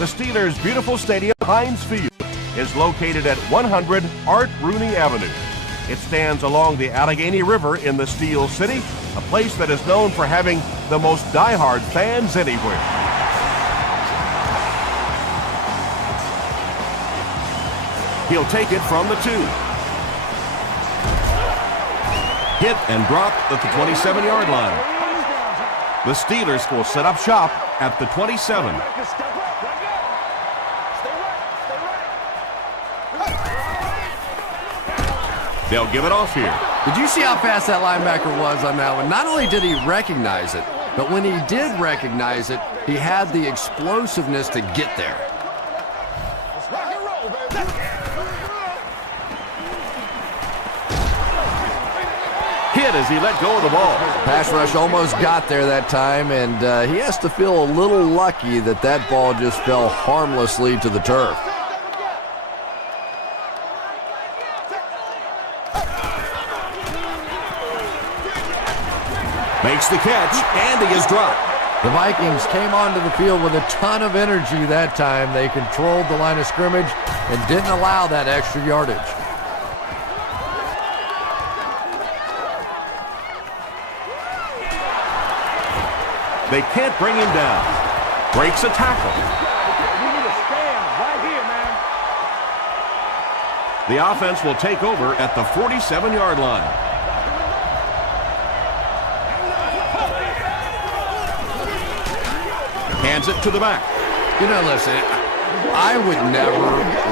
The Steelers' beautiful stadium, Heinz Field, is located at 100 Art Rooney Avenue. It stands along the Allegheny River in the Steel City, a place that is known for having the most diehard fans anywhere. He'll take it from the 2. Hit and dropped at the 27-yard line. The Steelers will set up shop at the 27. They'll give it off here. Did you see how fast that linebacker was on that one? Not only did he recognize it, but when he did recognize it, he had the explosiveness to get there. Hit as he let go of the ball. Pass rush almost got there that time, and he has to feel a little lucky that that ball just fell harmlessly to the turf. Makes the catch, and he is dropped. The Vikings came onto the field with a ton of energy that time. They controlled the line of scrimmage and didn't allow that extra yardage. They can't bring him down. Breaks a tackle. You need to stand right here, man. The offense will take over at the 47-yard line. Hands it to the back. You know, listen, I would never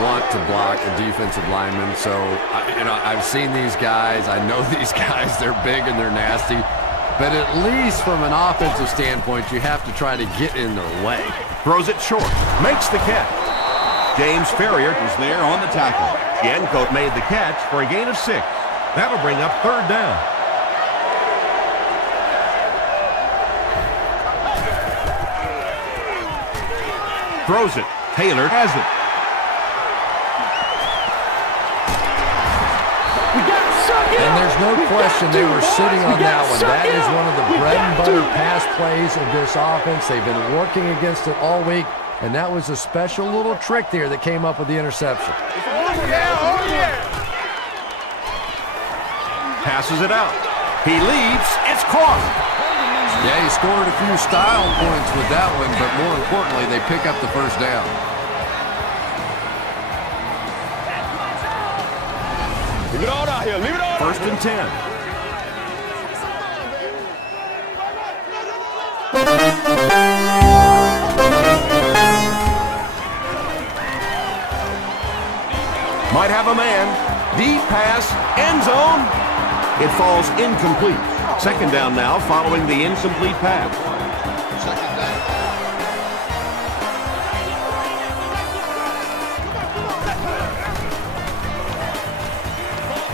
want to block a defensive lineman, so, I've seen these guys. I know these guys. They're big and they're nasty. But at least from an offensive standpoint, you have to try to get in their way. Throws it short. Makes the catch. James Ferrier was there on the tackle. Yencoat made the catch for a gain of 6. That'll bring up 3rd down. Throws it. Taylor has it. And there's no question they were sitting on that one. That is one of the bread and butter pass plays of this offense. They've been working against it all week, and that was a special little trick there that came up with the interception. Passes it out. He leaps. It's caught. Yeah, he scored a few style points with that one, but more importantly, they pick up the 1st down. Leave it all out here. Leave it all. 1st and 10. Might have a man. Deep pass. End zone. It falls incomplete. 2nd down now following the incomplete pass.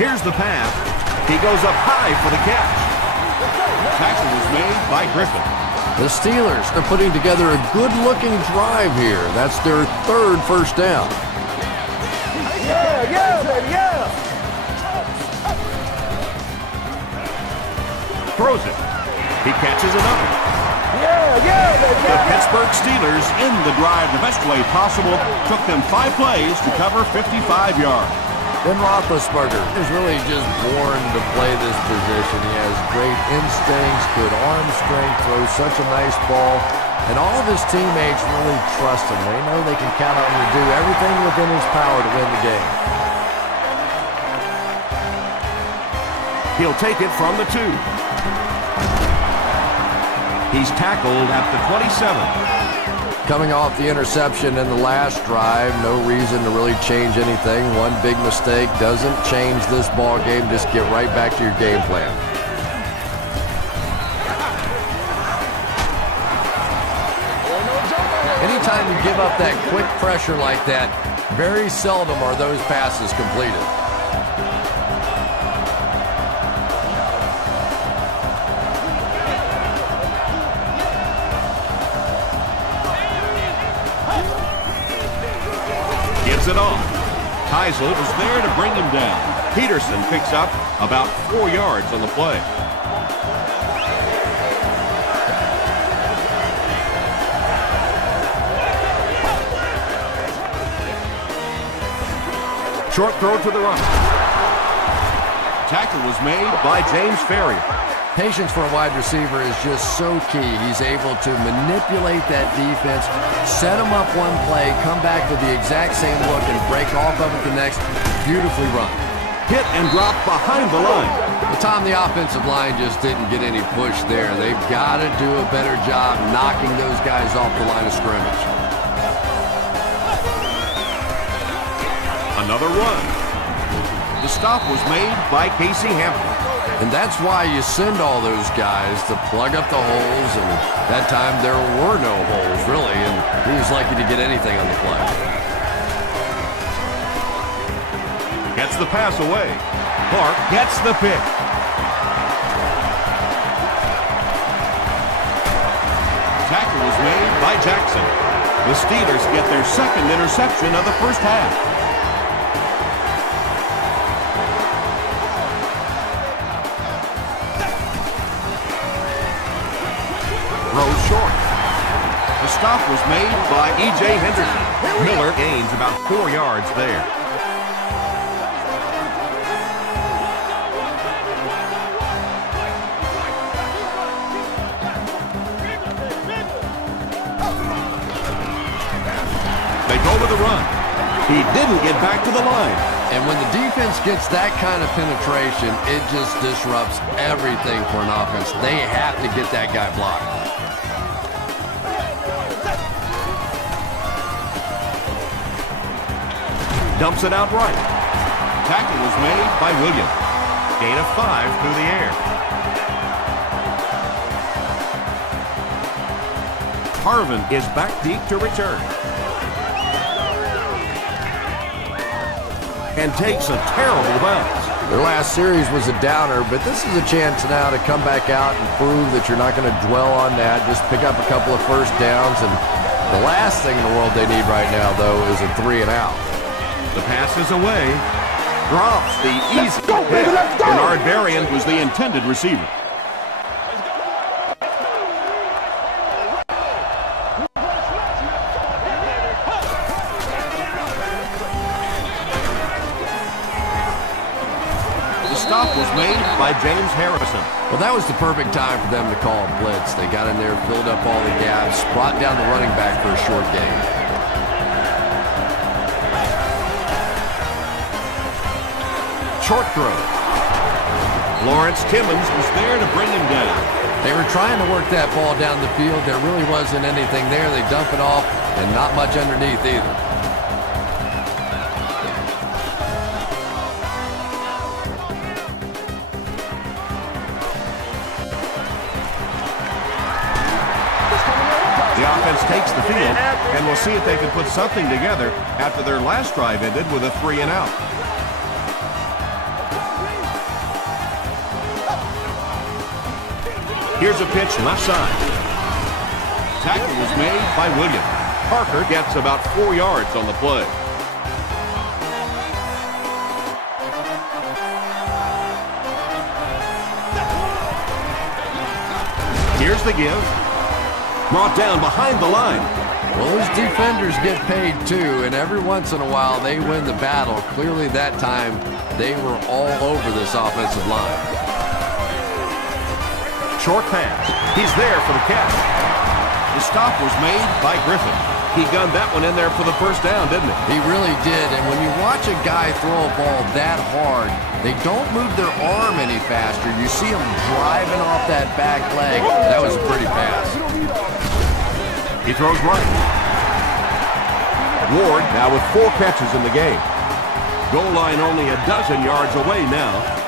Here's the pass. He goes up high for the catch. Tackle was made by Griffin. The Steelers are putting together a good-looking drive here. That's their 3rd first down. Throws it. He catches another. The Pittsburgh Steelers end the drive the best way possible. Took them 5 plays to cover 55 yards. Ben Roethlisberger is really just born to play this position. He has great instincts, good arm strength, throws such a nice ball, and all of his teammates really trust him. They know they can count on him to do everything within his power to win the game. He'll take it from the 2. He's tackled at the 27. Coming off the interception in the last drive, no reason to really change anything. One big mistake doesn't change this ball game. Just get right back to your game plan. Anytime you give up that quick pressure like that, very seldom are those passes completed. It off. Heisel was there to bring him down. Peterson picks up about 4 yards on the play. Short throw to the right. Tackle was made by James Ferrier. Patience for a wide receiver is just so key. He's able to manipulate that defense, set them up one play, come back with the exact same look, and break off of it the next. Beautifully run. Hit and drop behind the line. But Tom, the offensive line just didn't get any push there. They've got to do a better job knocking those guys off the line of scrimmage. Another run. The stop was made by Casey Hampton. And that's why you send all those guys to plug up the holes, and that time there were no holes, really, and he was lucky to get anything on the play. Gets the pass away. Clark gets the pick. Tackle was made by Jackson. The Steelers get their second interception of the first half. Throws short. The stop was made by E.J. Henderson. Miller gains about 4 yards there. They go with the run. He didn't get back to the line. And when the defense gets that kind of penetration, it just disrupts everything for an offense. They have to get that guy blocked. Dumps it out right. Tackle was made by Williams. Gain of 5 through the air. Harvin is back deep to return. And takes a terrible bounce. Their last series was a downer, but this is a chance now to come back out and prove that you're not going to dwell on that. Just pick up a couple of first downs, and the last thing in the world they need right now, though, is a 3 and out. The pass is away. Drops the easy hit. Bernard Berrien was the intended receiver. The stop was made by James Harrison. Well, that was the perfect time for them to call a blitz. They got in there, filled up all the gaps, brought down the running back for a short gain. Short throw. Lawrence Timmons was there to bring him down. They were trying to work that ball down the field. There really wasn't anything there. They dump it off, and not much underneath either. The offense takes the field, and we'll see if they can put something together after their last drive ended with a 3 and out. Here's a pitch left side. Tackle was made by Williams. Parker gets about 4 yards on the play. Here's the give. Brought down behind the line. Well, those defenders get paid too, and every once in a while they win the battle. Clearly that time they were all over this offensive line. Short pass. He's there for the catch. The stop was made by Griffin. He gunned that one in there for the first down, didn't he? He really did, and when you watch a guy throw a ball that hard, they don't move their arm any faster. You see them driving off that back leg. That was a pretty pass. He throws right. Ward now with 4 catches in the game. Goal line only a dozen yards away now.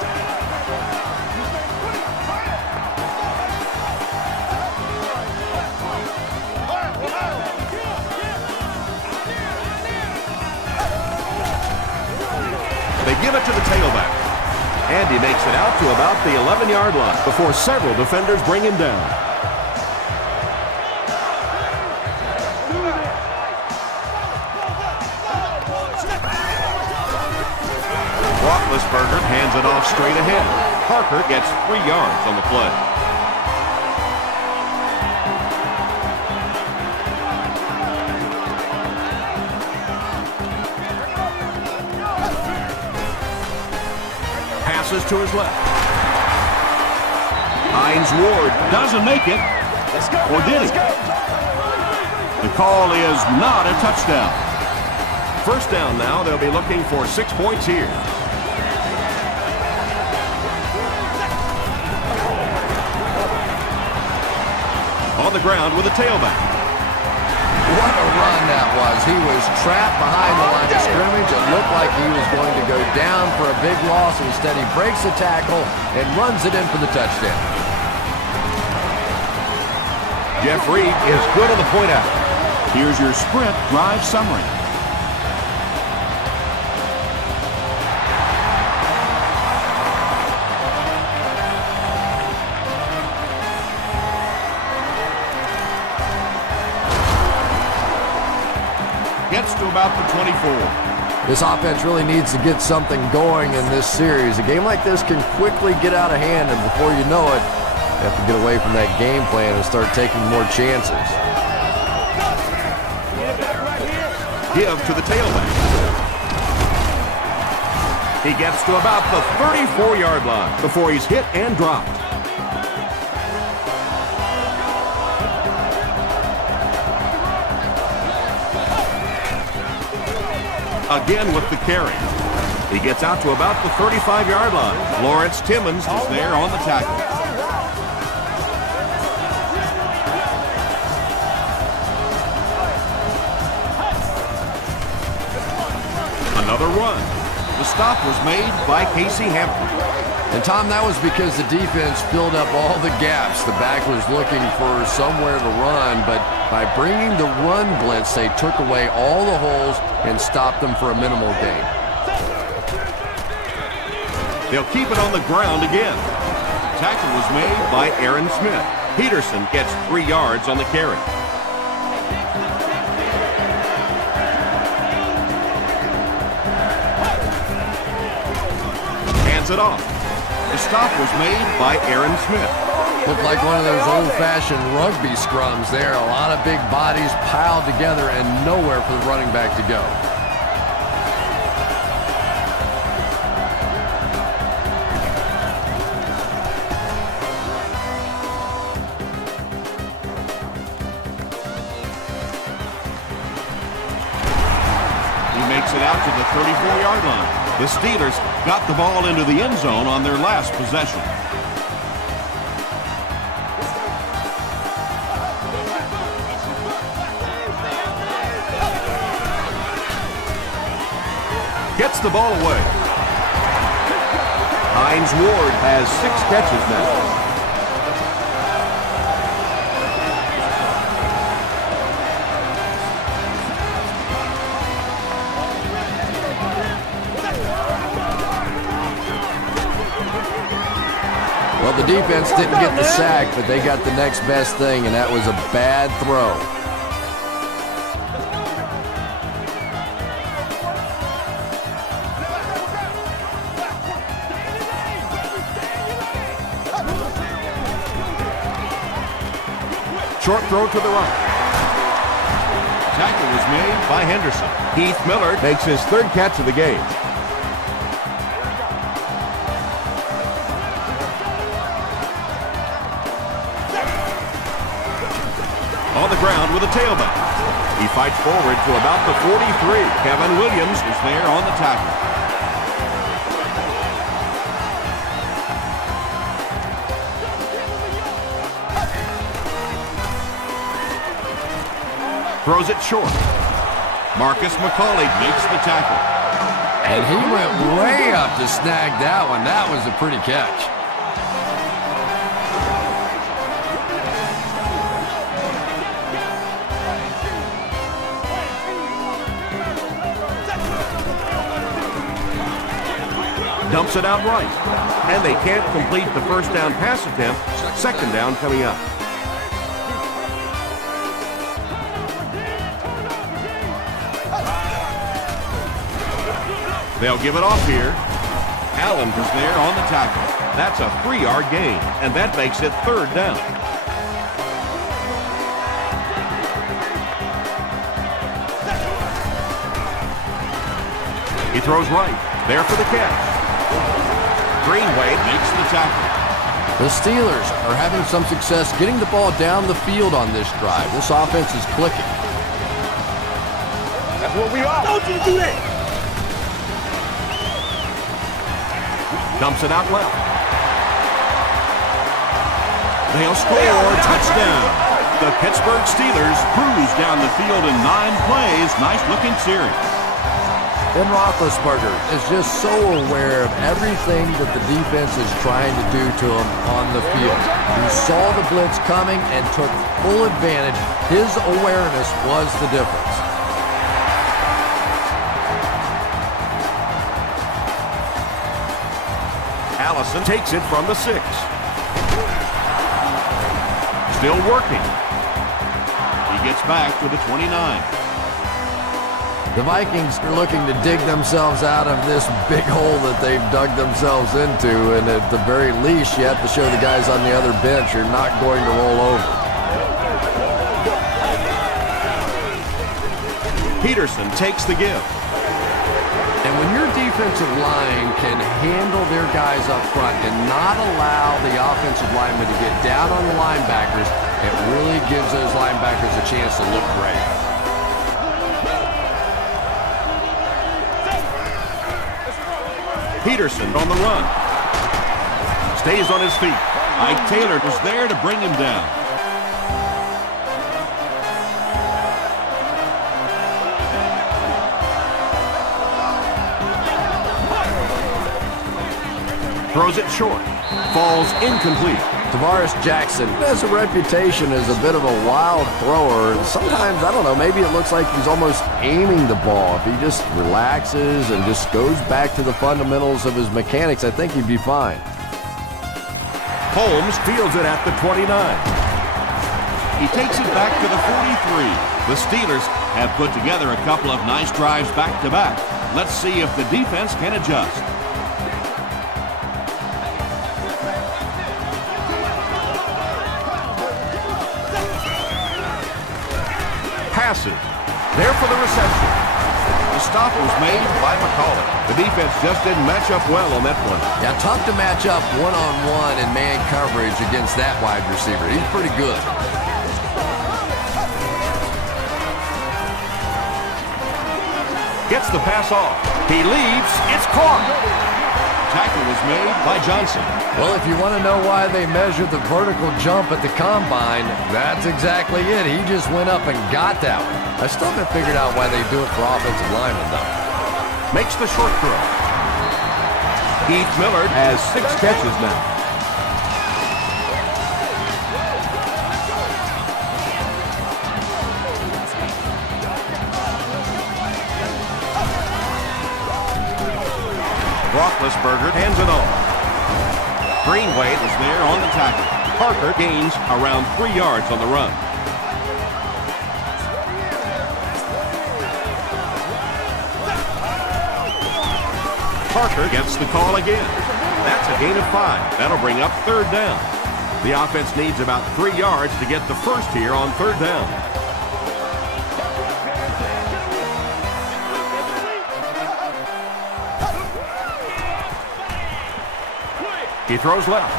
They give it to the tailback. And he makes it out to about the 11-yard line before several defenders bring him down. Roethlisberger hands it off straight ahead. Parker gets 3 yards on the play. passes to his left. Hines Ward doesn't make it. Or did he? The call is not a touchdown. First down now. They'll be looking for 6 points here. On the ground with a tailback. What a run that was. He was trapped behind the line of scrimmage. It looked like he was going to go down for a big loss. Instead, he breaks the tackle and runs it in for the touchdown. Jeff Reed is good on the point out. Here's your sprint drive summary. Gets to about the 24. This offense really needs to get something going in this series. A game like this can quickly get out of hand, and before you know it, you have to get away from that game plan and start taking more chances. Give to the tailback. He gets to about the 34-yard line before he's hit and dropped. Again with the carry. He gets out to about the 35-yard line. Lawrence Timmons is there on the tackle. Another run. The stop was made by Casey Hampton. And, Tom, that was because the defense filled up all the gaps. The back was looking for somewhere to run, but by bringing the run blitz, they took away all the holes and stopped them for a minimal gain. They'll keep it on the ground again. Tackle was made by Aaron Smith. Peterson gets 3 yards on the carry. Hands it off. The stop was made by Aaron Smith. Looked like one of those old-fashioned rugby scrums there. A lot of big bodies piled together and nowhere for the running back to go. He makes it out to the 34-yard line. The Steelers got the ball into the end zone on their last possession. Gets the ball away. Hines Ward has 6 catches now. Well, the defense didn't get the sack, but they got the next best thing, and that was a bad throw. Short throw to the right. Tackle was made by Henderson. Heath Miller makes his 3rd catch of the game. On the ground with a tailback. He fights forward to about the 43. Kevin Williams is there on the tackle. Throws it short. Marcus McCauley makes the tackle. And he went way up to snag that one. That was a pretty catch. Dumps it out right. And they can't complete the first down pass attempt. 2nd down coming up. They'll give it off here. Allen was there on the tackle. That's a 3-yard gain, and that makes it 3rd down. He throws right. There for the catch. Greenway makes the tackle. The Steelers are having some success getting the ball down the field on this drive. This offense is clicking. That's what we are. Don't you do that. Dumps it out left. They'll score. Touchdown. The Pittsburgh Steelers cruise down the field in 9 plays. Nice-looking series. Ben Roethlisberger is just so aware of everything that the defense is trying to do to him on the field. He saw the blitz coming and took full advantage. His awareness was the difference. Allison takes it from the 6. Still working. He gets back to the 29. The Vikings are looking to dig themselves out of this big hole that they've dug themselves into, and at the very least, you have to show the guys on the other bench you're not going to roll over. Peterson takes the give. And when your defensive line can handle their guys up front and not allow the offensive linemen to get down on the linebackers, it really gives those linebackers a chance to look great. Peterson on the run. Stays on his feet. Ike Taylor was there to bring him down. Throws it short. Falls incomplete. Tavares Jackson has a reputation as a bit of a wild thrower. Sometimes, I don't know, maybe it looks like he's almost aiming the ball. If he just relaxes and just goes back to the fundamentals of his mechanics, I think he'd be fine. Holmes fields it at the 29. He takes it back to the 43. The Steelers have put together a couple of nice drives back-to-back. Let's see if the defense can adjust. Passes. There for the reception. The stop was made by McCauley. The defense just didn't match up well on that one. Yeah, tough to match up one-on-one in man coverage against that wide receiver. He's pretty good. Gets the pass off. He leaps. It's caught. Tackle was made by Johnson. Well, if you want to know why they measured the vertical jump at the combine, that's exactly it. He just went up and got that one. I still haven't figured out why they do it for offensive linemen, though. Makes the short throw. Heath Miller has 6 catches now. Roethlisberger hands it off. Greenway is there on the tackle. Parker gains around 3 yards on the run. Parker gets the call again. That's a gain of 5. That'll bring up 3rd down. The offense needs about 3 yards to get the first here on 3rd down. He throws left.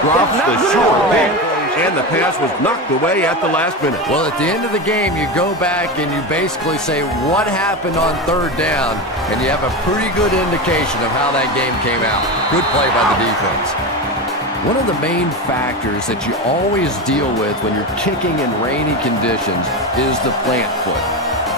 Drops the short man, and the pass was knocked away at the last minute. Well, at the end of the game, you go back and you basically say what happened on 3rd down, and you have a pretty good indication of how that game came out. Good play by the defense. One of the main factors that you always deal with when you're kicking in rainy conditions is the plant foot.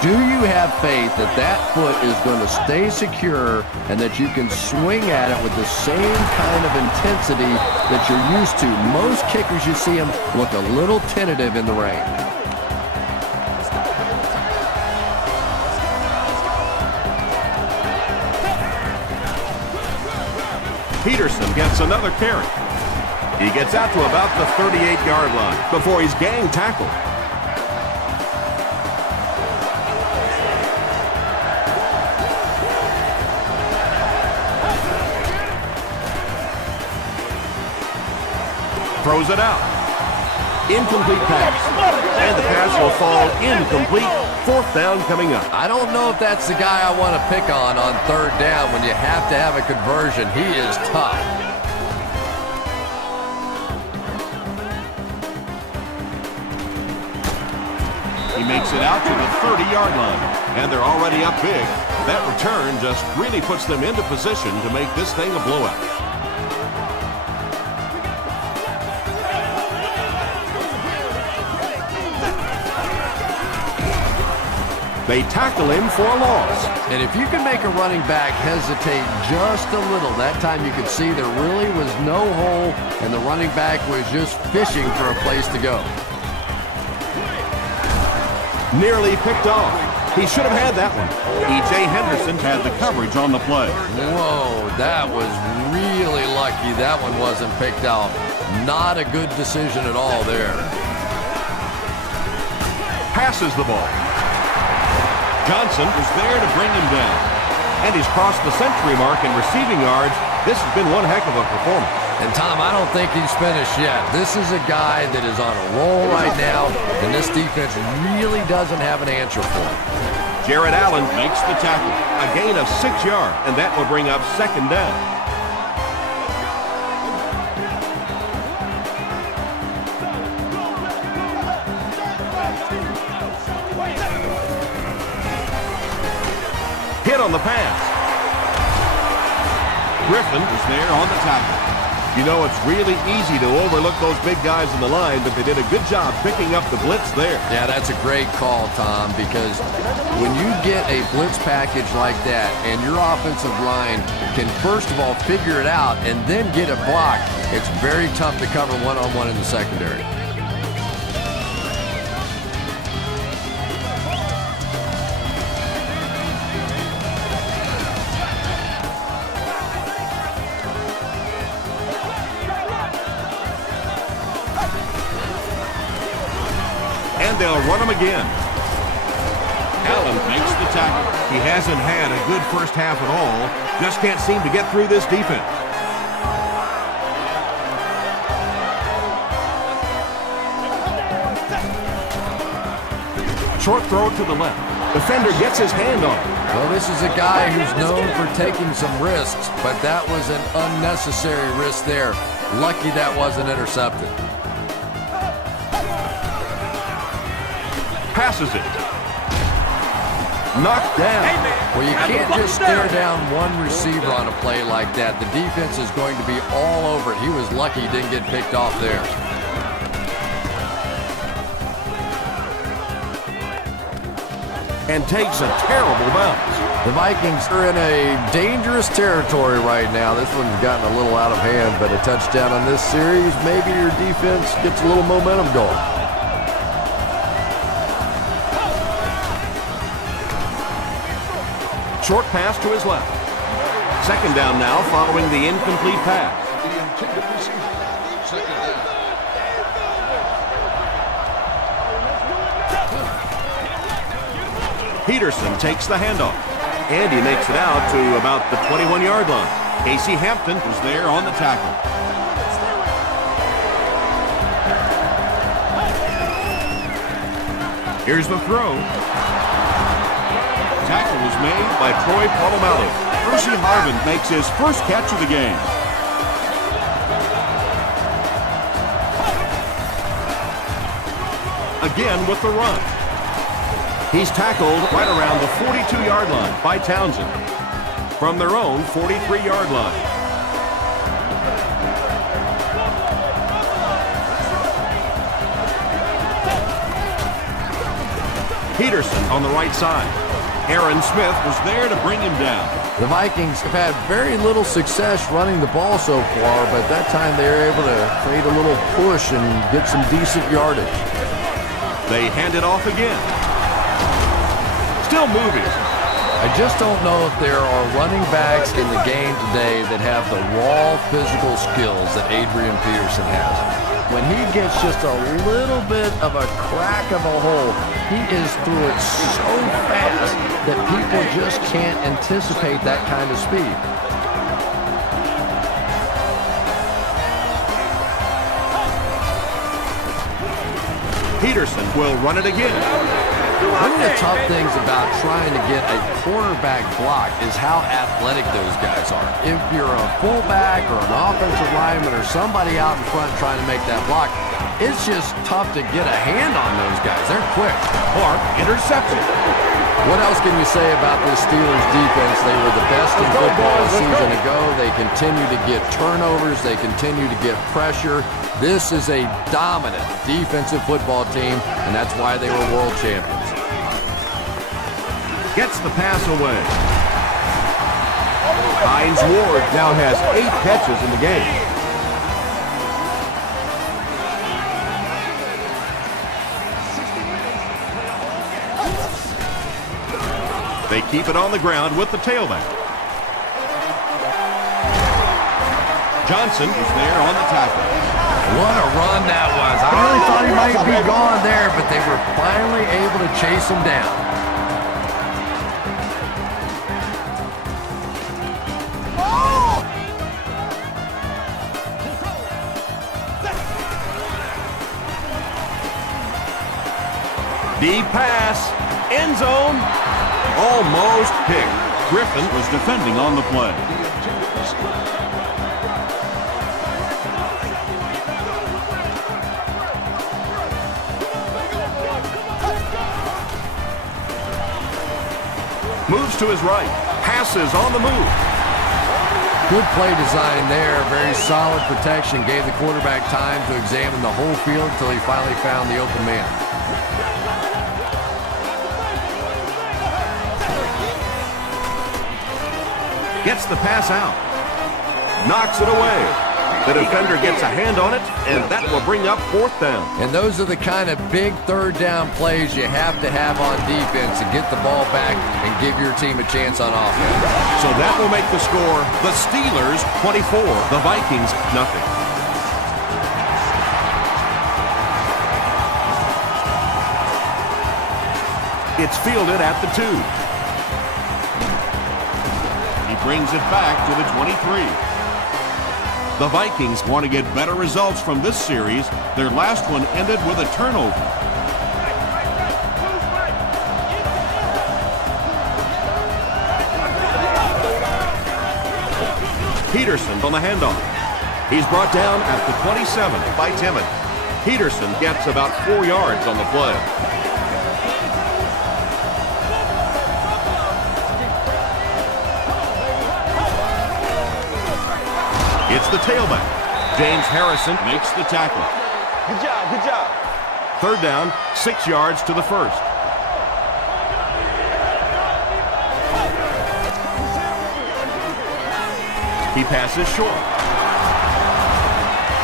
Do you have faith that that foot is going to stay secure and that you can swing at it with the same kind of intensity that you're used to? Most kickers, you see them look a little tentative in the rain. Peterson gets another carry. He gets out to about the 38-yard line before he's gang tackled. Throws it out. Incomplete pass. And the pass will fall incomplete. 4th down coming up. I don't know if that's the guy I want to pick on 3rd down when you have to have a conversion. He is tough. He makes it out to the 30-yard line. And they're already up big. That return just really puts them into position to make this thing a blowout. They tackle him for a loss. And if you can make a running back hesitate just a little, that time you could see there really was no hole, and the running back was just fishing for a place to go. Nearly picked off. He should have had that one. E.J. Henderson had the coverage on the play. Whoa, that was really lucky that one wasn't picked out. Not a good decision at all there. Passes the ball. Johnson was there to bring him down. And he's crossed the century mark in receiving yards. This has been one heck of a performance. And Tom, I don't think he's finished yet. This is a guy that is on a roll right now, and this defense really doesn't have an answer for him. Jared Allen makes the tackle. A gain of 6 yards, and that will bring up 2nd down. Hit on the pass. Griffin is there on the tackle. You know, it's really easy to overlook those big guys in the line, but they did a good job picking up the blitz there. Yeah, that's a great call, Tom, because when you get a blitz package like that and your offensive line can first of all figure it out and then get a block, it's very tough to cover one-on-one in the secondary. And they'll run him again. Allen makes the tackle. He hasn't had a good first half at all. Just can't seem to get through this defense. Short throw to the left. Defender gets his hand on it. Well, this is a guy who's known for taking some risks, but that was an unnecessary risk there. Lucky that wasn't intercepted. Passes it. Knocked down. Well, you can't just stare down one receiver on a play like that. The defense is going to be all over it. He was lucky he didn't get picked off there. And takes a terrible bounce. The Vikings are in a dangerous territory right now. This one's gotten a little out of hand, but a touchdown on this series, maybe your defense gets a little momentum going. Short pass to his left. 2nd down now following the incomplete pass. Peterson takes the handoff. And he makes it out to about the 21-yard line. Casey Hampton was there on the tackle. Here's the throw. Tackle was made by Troy Polamalu. Percy Harvin makes his first catch of the game. Again with the run. He's tackled right around the 42-yard line by Townsend from their own 43-yard line. Peterson on the right side. Aaron Smith was there to bring him down. The Vikings have had very little success running the ball so far, but that time they were able to create a little push and get some decent yardage. They hand it off again. Still moving. I just don't know if there are running backs in the game today that have the raw physical skills that Adrian Peterson has. When he gets just a little bit of a crack of a hole, he is through it so fast that people just can't anticipate that kind of speed. Peterson will run it again. One of the tough things about trying to get a quarterback block is how athletic those guys are. If you're a fullback or an offensive lineman or somebody out in front trying to make that block, it's just tough to get a hand on those guys. They're quick. Clark intercepts it. What else can you say about this Steelers defense? They were the best in football a season ago. They continue to get turnovers. They continue to get pressure. This is a dominant defensive football team, and that's why they were world champions. Gets the pass away. Hines Ward now has 8 catches in the game. They keep it on the ground with the tailback. Johnson is there on the tackle. What a run that was. I really thought he might be gone there, but they were finally able to chase him down. Deep pass, end zone, almost picked. Griffin was defending on the play. Moves to his right, passes on the move. Good play design there, very solid protection. Gave the quarterback time to examine the whole field until he finally found the open man. Gets the pass out. Knocks it away. The defender gets a hand on it, and that will bring up 4th down. And those are the kind of big 3rd down plays you have to have on defense to get the ball back and give your team a chance on offense. So that will make the score the Steelers 24, the Vikings nothing. It's fielded at the 2. Brings it back to the 23. The Vikings want to get better results from this series. Their last one ended with a turnover. Peterson on the handoff. He's brought down at the 27 by Timmons. Peterson gets about 4 yards on the play. It's the tailback. James Harrison makes the tackle. Good job, good job. 3rd down, 6 yards to the 1st. He passes short.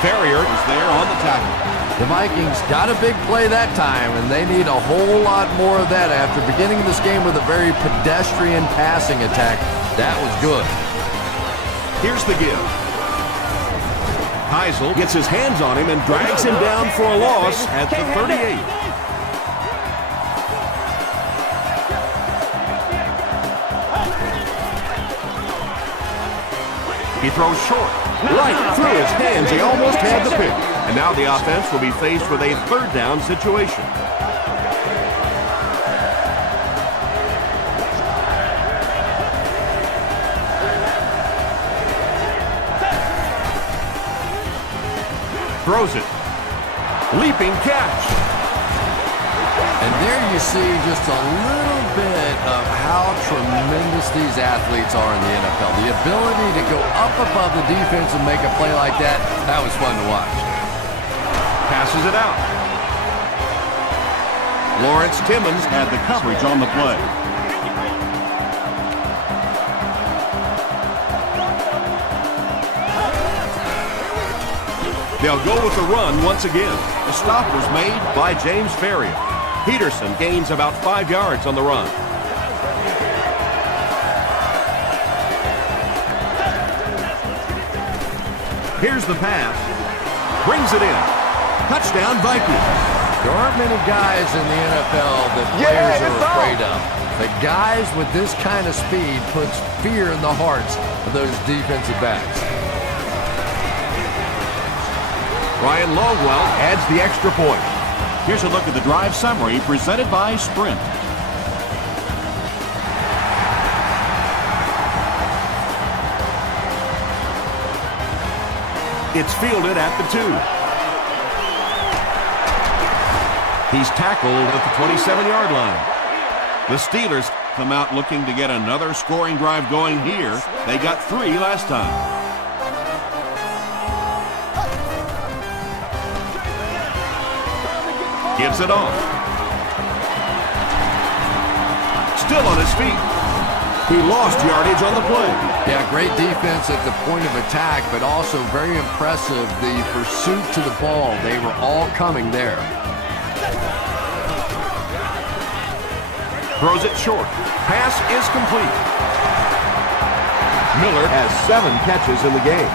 Ferrier is there on the tackle. The Vikings got a big play that time, and they need a whole lot more of that after beginning this game with a very pedestrian passing attack. That was good. Here's the give. Heisel gets his hands on him and drags him down for a loss at the 38. He throws short. Right through his hands. He almost had the pick. And now the offense will be faced with a 3rd down situation. Throws it. Leaping catch. And there you see just a little bit of how tremendous these athletes are in the NFL. The ability to go up above the defense and make a play like that, that was fun to watch. Passes it out. Lawrence Timmons had the coverage on the play. They'll go with the run once again. The stop was made by James Ferrier. Peterson gains about 5 yards on the run. Here's the pass. Brings it in. Touchdown Vikings. There aren't many guys in the NFL that players are afraid of. The guys with this kind of speed puts fear in the hearts of those defensive backs. Ryan Longwell adds the extra point. Here's a look at the drive summary presented by Sprint. It's fielded at the 2. He's tackled at the 27-yard line. The Steelers come out looking to get another scoring drive going here. They got 3 last time. Gives it off. Still on his feet. He lost yardage on the play. Yeah, great defense at the point of attack, but also very impressive the pursuit to the ball. They were all coming there. Throws it short. Pass is complete. Miller has 7 catches in the game.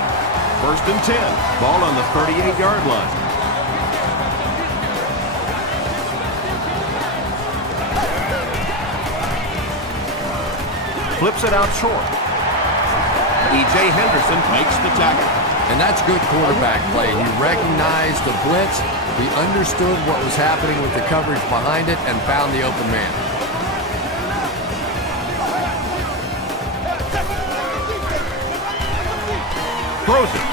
1st and 10. Ball on the 38-yard line. Flips it out short. E.J. Henderson makes the tackle. And that's good quarterback play. He recognized the blitz. He understood what was happening with the coverage behind it and found the open man. Throws it.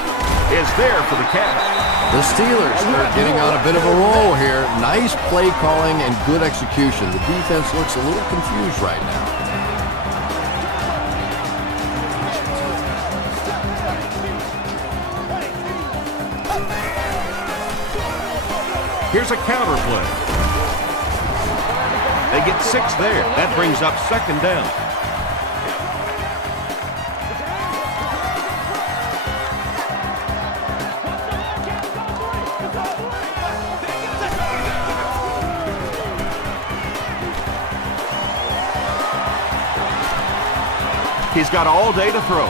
Is there for the catch. The Steelers are getting on a bit of a roll here. Nice play calling and good execution. The defense looks a little confused right now. Here's a counter play. They get 6 there. That brings up 2nd down. He's got all day to throw.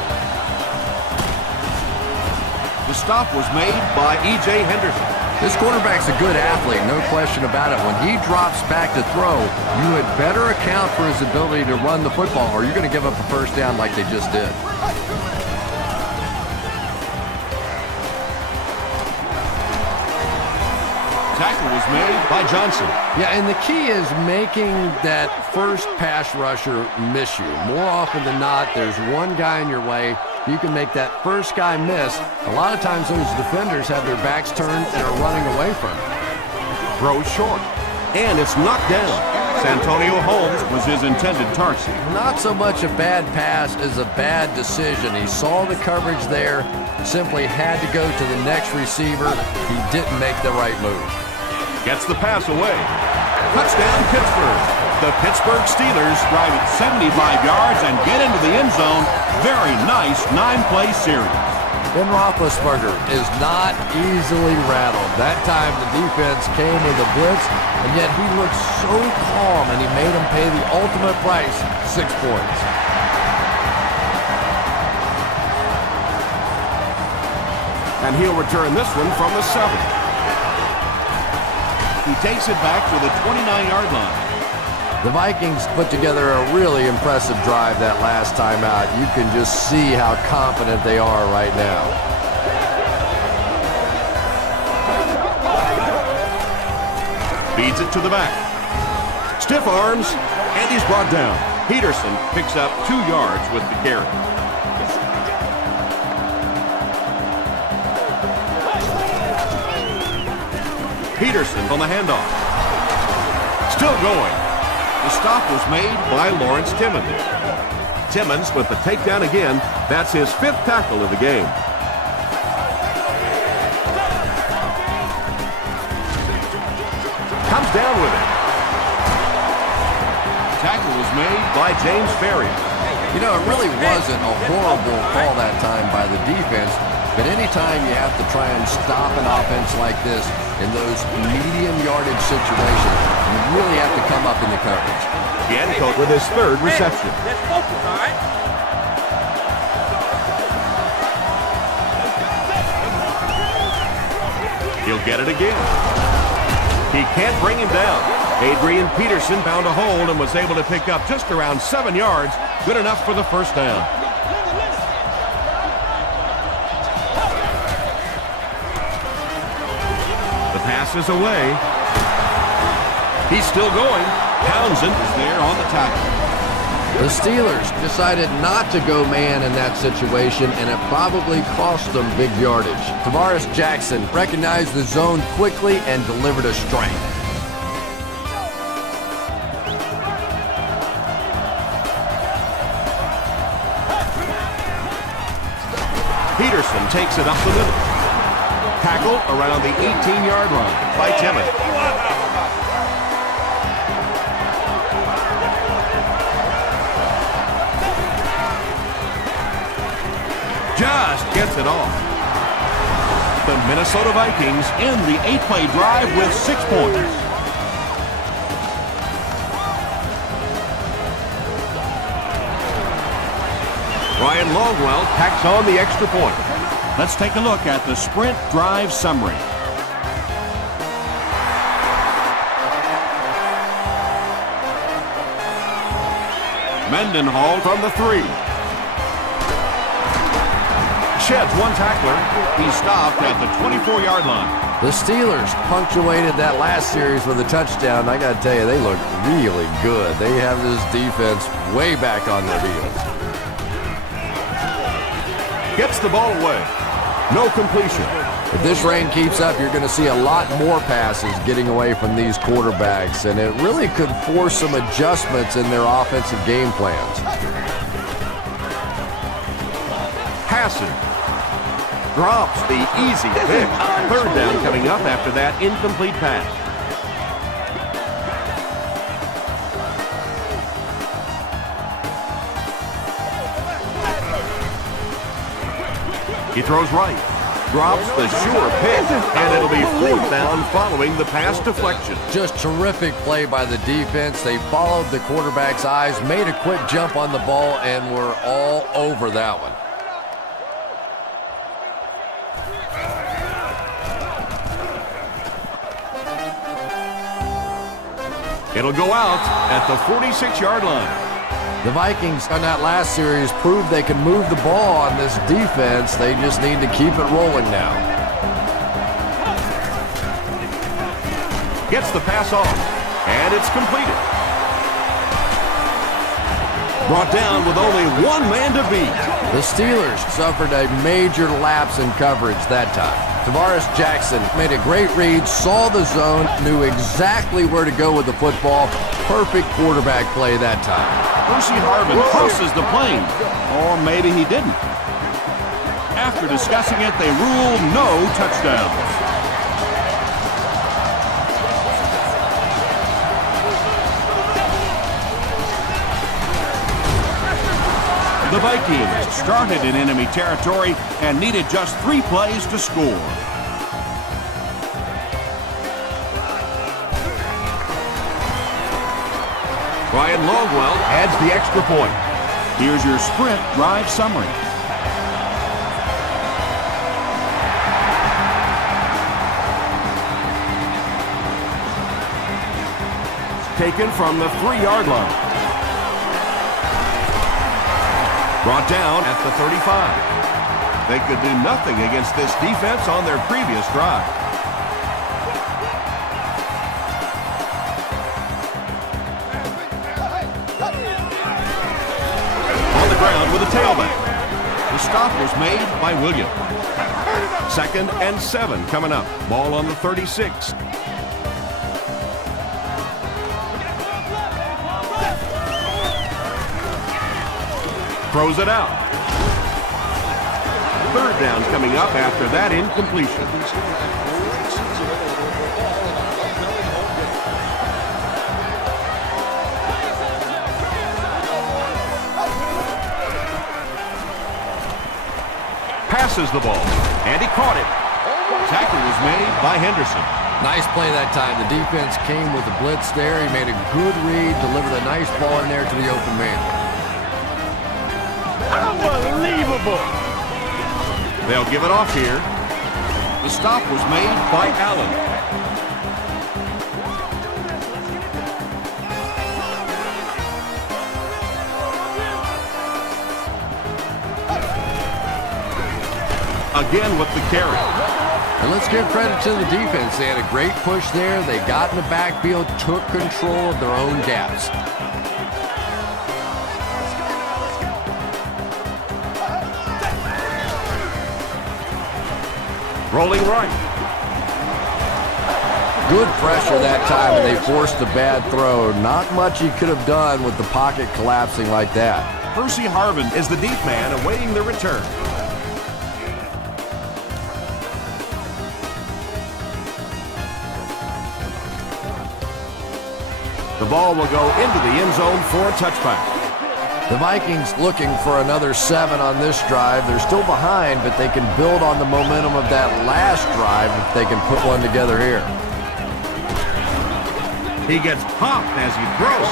The stop was made by E.J. Henderson. This quarterback's a good athlete, no question about it. When he drops back to throw, you had better account for his ability to run the football, or you're going to give up a 1st down like they just did. Tackle was made by Johnson. Yeah, and the key is making that first pass rusher miss you. More often than not, there's one guy in your way. You can make that first guy miss. A lot of times those defenders have their backs turned and are running away from him. Throws short. And it's knocked down. Santonio Holmes was his intended target. Not so much a bad pass as a bad decision. He saw the coverage there, simply had to go to the next receiver. He didn't make the right move. Gets the pass away. Touchdown, Pittsburgh. The Pittsburgh Steelers drive it 75 yards and get into the end zone. Very nice 9-play series. Ben Roethlisberger is not easily rattled. That time the defense came with a blitz, and yet he looked so calm, and he made them pay the ultimate price, 6 points. And he'll return this one from the 7. He takes it back to the 29-yard line. The Vikings put together a really impressive drive that last time out. You can just see how confident they are right now. Feeds it to the back. Stiff arms, and he's brought down. Peterson picks up 2 yards with the carry. Peterson on the handoff. Still going. The stop was made by Lawrence Timmons. Timmons with the takedown again. That's his 5th tackle of the game. Comes down with it. Tackle was made by James Ferry. You know, it really wasn't a horrible call that time by the defense, but anytime you have to try and stop an offense like this in those medium yardage situations, you really have to come up in the coverage. Again, Coach with his 3rd reception. Let's focus, all right? He'll get it again. He can't bring him down. Adrian Peterson found a hole and was able to pick up just around 7 yards. Good enough for the 1st down. The pass is away. He's still going. Townsend is there on the tackle. The Steelers decided not to go man in that situation, and it probably cost them big yardage. Tavares Jackson recognized the zone quickly and delivered a strike. Peterson takes it up the middle. Tackle around the 18-yard line by Timmons. Just gets it off. The Minnesota Vikings end the 8-play drive with 6 points. Ryan Longwell tacks on the extra point. Let's take a look at the sprint drive summary. Mendenhall from the 3. Sheds one tackler. He's stopped at the 24-yard line. The Steelers punctuated that last series with a touchdown. I got to tell you, they look really good. They have this defense way back on their heels. Gets the ball away. No completion. If this rain keeps up, you're going to see a lot more passes getting away from these quarterbacks, and it really could force some adjustments in their offensive game plans. Passing. Drops the easy pick. Third down coming up after that incomplete pass. He throws right. Drops the sure pick, and it'll be fourth down following the pass deflection. Just terrific play by the defense. They followed the quarterback's eyes, made a quick jump on the ball, and were all over that one. It'll go out at the 46-yard line. The Vikings on that last series proved they can move the ball on this defense. They just need to keep it rolling now. Gets the pass off, and it's completed. Brought down with only one man to beat. The Steelers suffered a major lapse in coverage that time. Tavares Jackson made a great read, saw the zone, knew exactly where to go with the football. Perfect quarterback play that time. Percy Harvin crosses the plane. Or maybe he didn't. After discussing it, they ruled no touchdowns. The Vikings started in enemy territory and needed just 3 plays to score. Ryan Longwell adds the extra point. Here's your sprint drive summary. Taken from the 3-yard line. Brought down at the 35. They could do nothing against this defense on their previous drive. On the ground with a tailback. The stop was made by Williams. 2nd and 7 coming up. Ball on the 36. Throws it out. 3rd down coming up after that incompletion. Passes the ball, and he caught it. Tackle was made by Henderson. Nice play that time. The defense came with the blitz there. He made a good read, delivered a nice ball in there to the open man. Unbelievable! They'll give it off here. The stop was made by Allen. Again with the carry. And let's give credit to the defense. They had a great push there. They got in the backfield, took control of their own gaps. Rolling right. Good pressure that time, and they forced a bad throw. Not much he could have done with the pocket collapsing like that. Percy Harvin is the deep man awaiting the return. The ball will go into the end zone for a touchback. The Vikings looking for another 7 on this drive. They're still behind, but they can build on the momentum of that last drive if they can put one together here. He gets popped as he throws.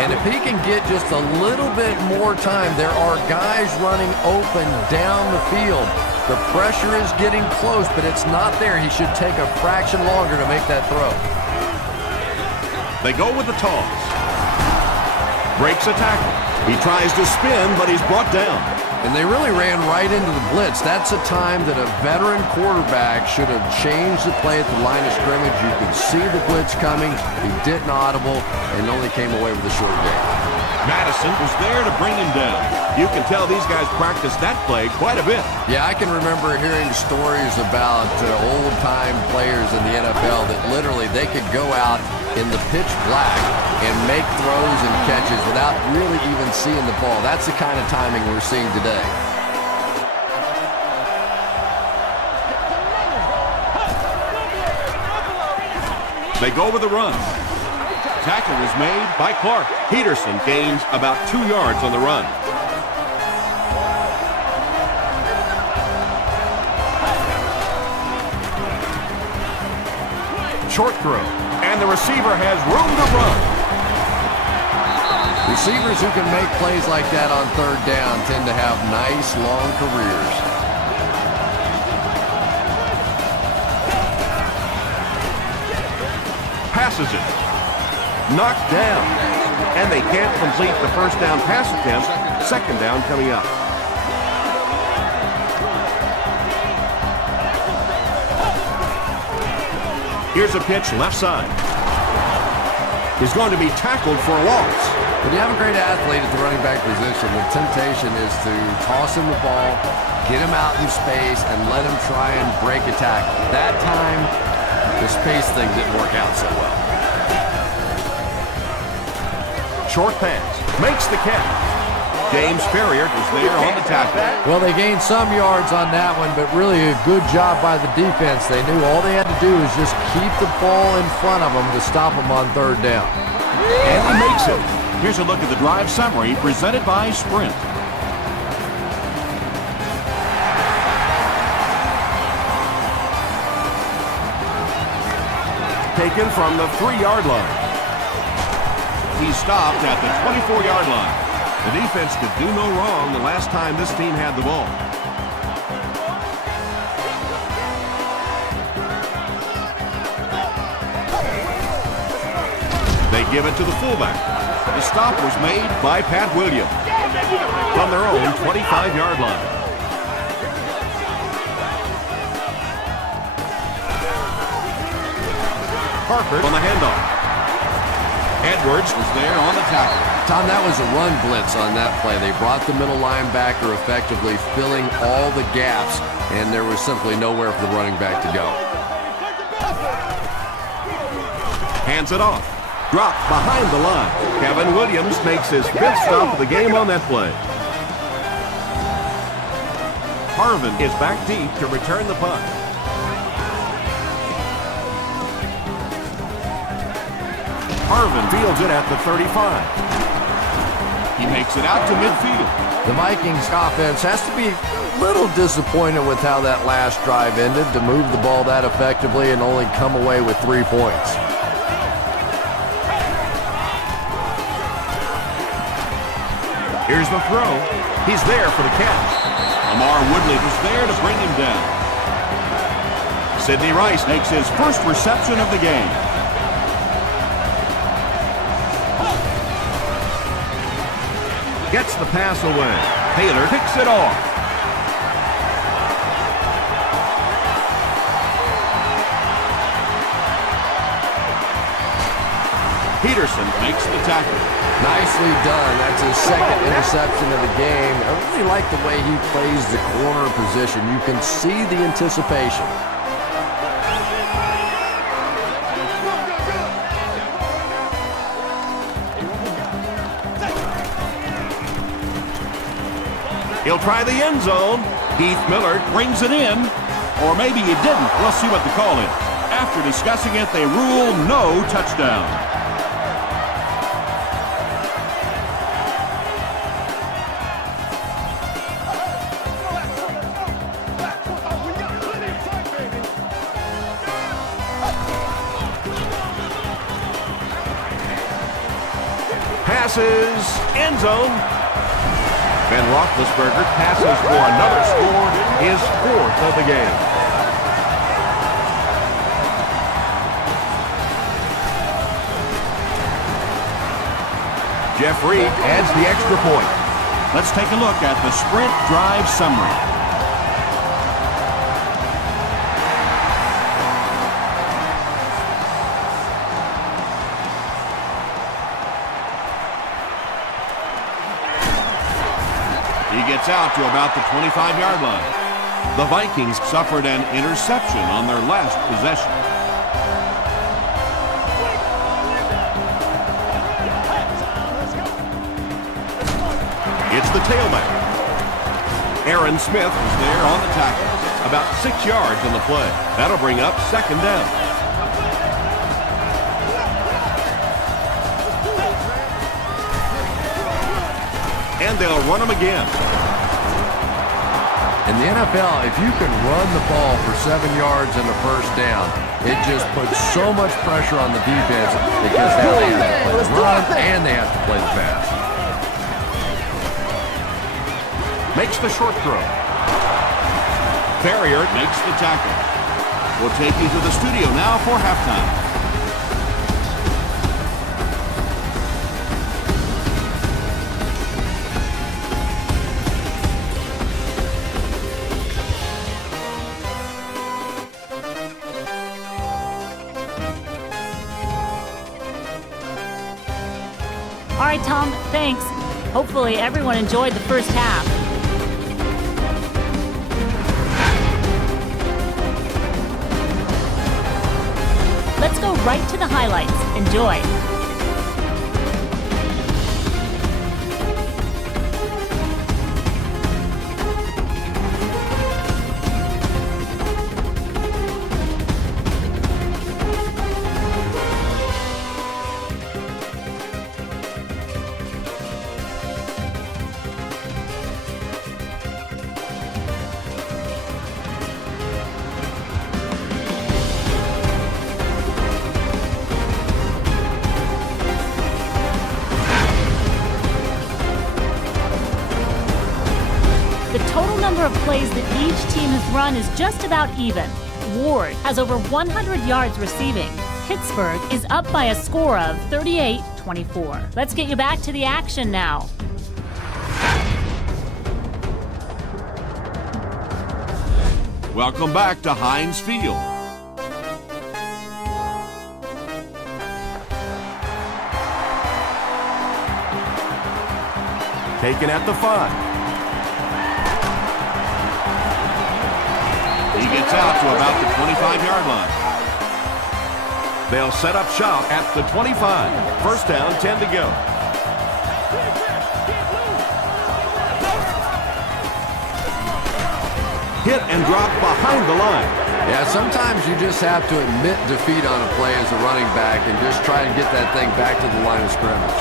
And if he can get just a little bit more time, there are guys running open down the field. The pressure is getting close, but it's not there. He should take a fraction longer to make that throw. They go with the toss. Breaks a tackle. He tries to spin, but he's brought down. And they really ran right into the blitz. That's a time that a veteran quarterback should have changed the play at the line of scrimmage. You could see the blitz coming. He didn't audible and only came away with a short gain. Madison was there to bring him down. You can tell these guys practiced that play quite a bit. Yeah, I can remember hearing stories about old-time players in the NFL that literally they could go out in the pitch black and make throws and catches without really even seeing the ball. That's the kind of timing we're seeing today. They go with the run. Tackle was made by Clark. Peterson gains about 2 yards on the run. Short throw. And the receiver has room to run. Receivers who can make plays like that on third down tend to have nice, long careers. Passes it. Knocked down. And they can't complete the first down pass attempt. Second down coming up. Here's a pitch left side. He's going to be tackled for a loss. When you have a great athlete at the running back position, the temptation is to toss him the ball, get him out in space, and let him try and break a tackle. That time, the space thing didn't work out so well. Short pass. Makes the catch. James Ferrier was there on the tackle. Well, they gained some yards on that one, but really a good job by the defense. They knew all they had to do is just keep the ball in front of them to stop them on third down. And he makes it. Here's a look at the drive summary presented by Sprint. Taken from the 3-yard line. He stopped at the 24-yard line. The defense could do no wrong the last time this team had the ball. They give it to the fullback. The stop was made by Pat Williams from their own 25-yard line. Parker on the handoff. Edwards was there on the tackle. Tom, that was a run blitz on that play. They brought the middle linebacker effectively filling all the gaps, and there was simply nowhere for the running back to go. Hands it off. Dropped behind the line. Kevin Williams makes his 5th stop of the game on that play. Harvin is back deep to return the punt. Harvin fields it at the 35. He makes it out to midfield. The Vikings offense has to be a little disappointed with how that last drive ended, to move the ball that effectively and only come away with 3 points. Here's the throw. He's there for the catch. Lamar Woodley was there to bring him down. Sidney Rice Makes his first reception of the game. gets the pass away. Taylor picks it off. Peterson makes the tackle. Nicely done. That's his second interception of the game. I really like the way he plays the corner position. You can see the anticipation. He'll try the end zone. Heath Miller brings it in. Or maybe he didn't. We'll see what the call is. After discussing it, they rule no touchdown. Passes, end zone. Ben Roethlisberger passes for another score, his fourth of the game. Jeff Reed adds the extra point. Let's take a look at the sprint drive summary. He gets out to about the 25-yard line. The Vikings suffered an interception on their last possession. It's the tailback. Aaron Smith was there on the tackle. About 6 yards on the play. That'll bring up second down. And they'll run him again. In the NFL, if you can run the ball for 7 yards and a first down, it just puts so much pressure on the defense because now they have to play the run and they have to play the pass. Makes the short throw. Ferrier makes the tackle. We'll take you to the studio now for halftime. All right, Tom, thanks. Hopefully everyone enjoyed the first half. Let's go right to the highlights. Enjoy. The total number of plays that each team has run is just about even. Ward has over 100 yards receiving. Pittsburgh is up by a score of 38-24. Let's get you back to the action now. Welcome back to Heinz Field. Taken at the 5. He gets out to about the 25-yard line. They'll set up shop at the 25. First down, 10 to go. Hit and drop behind the line. Yeah, sometimes you just have to admit defeat on a play as a running back and just try to get that thing back to the line of scrimmage.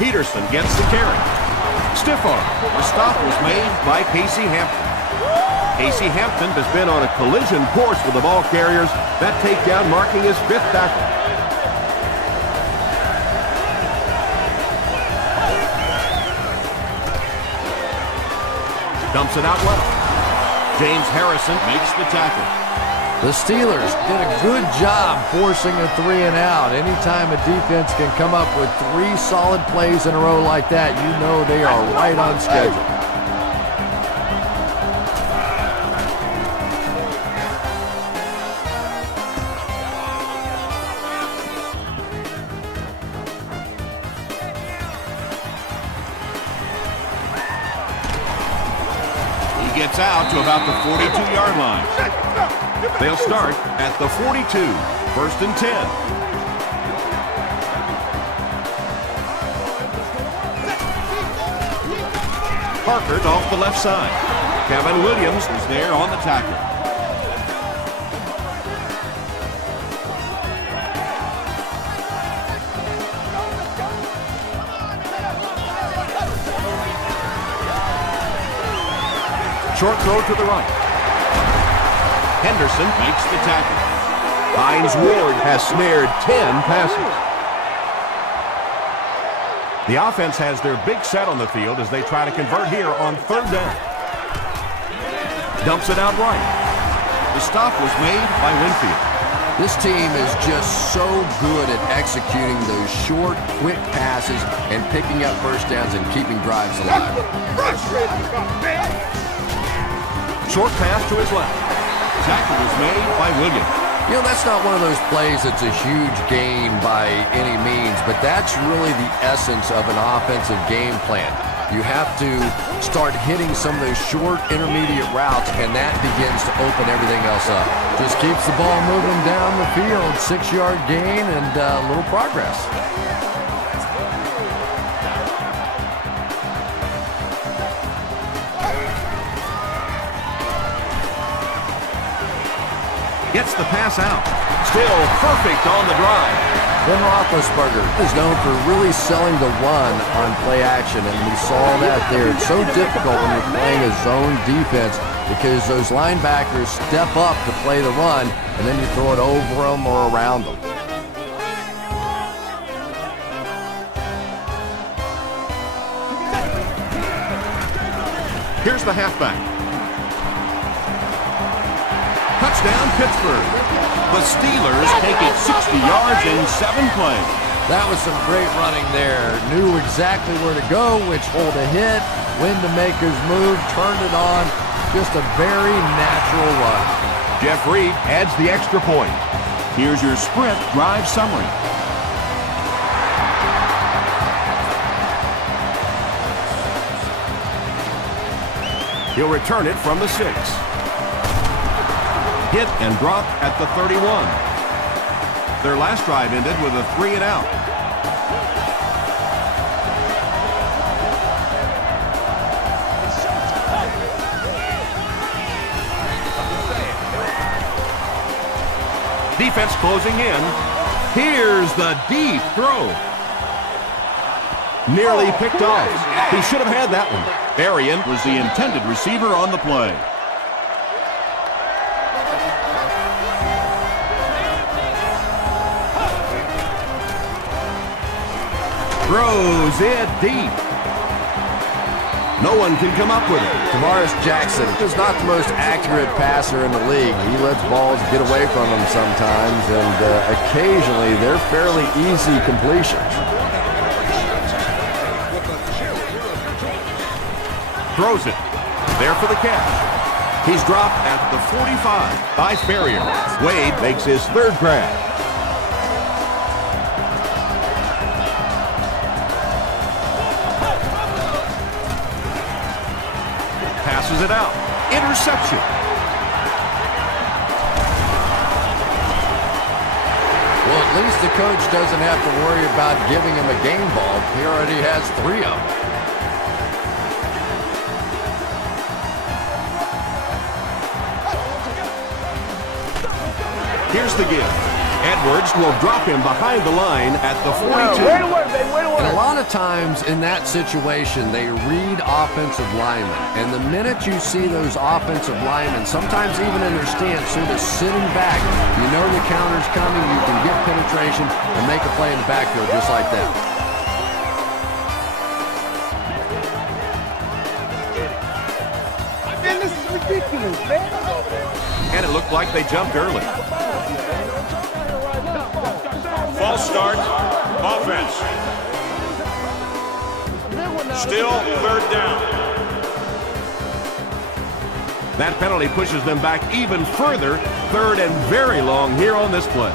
Peterson gets the carry. Stiff arm. The stop was made by Casey Hampton. Casey Hampton has been on a collision course with the ball carriers. That takedown marking his 5th tackle. Dumps it out left. James Harrison makes the tackle. The Steelers did a good job forcing a 3 and out. Anytime a defense can come up with 3 solid plays in a row like that, you know they are right on schedule. gets out to about the 42-yard line. They'll start at the 42, 1st and 10. Parker's off the left side. Kevin Williams is there on the tackle. Short throw to the right. Henderson makes the tackle. Hines Ward has snared 10 passes. The offense has their big set on the field as they try to convert here on 3rd down. Dumps it out right. The stop was made by Winfield. This team is just so good at executing those short, quick passes and picking up first downs and keeping drives alive. Short pass to his left. Tackle was made by Williams. You know, that's not one of those plays that's a huge gain by any means, but that's really the essence of an offensive game plan. You have to start hitting some of those short, intermediate routes, and that begins to open everything else up. Just keeps the ball moving down the field, 6-yard gain, and a little progress. Gets the pass out. Still perfect on the drive. Ben Roethlisberger is known for really selling the run on play action, and we saw that there. It's so difficult when you're playing a zone defense because those linebackers step up to play the run, and then you throw it over them or around them. Here's the halfback. Touchdown, Pittsburgh. The Steelers take it 60 yards in 7 plays. That was some great running there. Knew exactly where to go, which hole to hit, when to make his move, turned it on. Just a very natural run. Jeff Reed adds the extra point. Here's your sprint drive summary. He'll return it from the 6. Hit and dropped at the 31. Their last drive ended with a 3 and out. Defense closing in. Here's the deep throw. Nearly picked off. He should have had that one. Arian was the intended receiver on the play. Throws it deep. No one can come up with it. Tavares Jackson is not the most accurate passer in the league. He lets balls get away from him sometimes, and occasionally they're fairly easy completions. Throws it. There for the catch. He's dropped at the 45. By Ferrier. Wade makes his 3rd grab. Passes it out. Interception. Well, at least the coach doesn't have to worry about giving him a game ball. He already has 3 of them. Here's the give. Edwards will drop him behind the line at the 42. Way to work, baby. Way to work. And a lot of times in that situation, they read offensive linemen. And the minute you see those offensive linemen, sometimes even in their stance, sort of sitting back, you know the counter's coming, you can get penetration and make a play in the backfield just like that. Man, this is ridiculous, man. And it looked like they jumped early. False start, offense. Still 3rd down. That penalty pushes them back even further. 3rd and very long here on this play.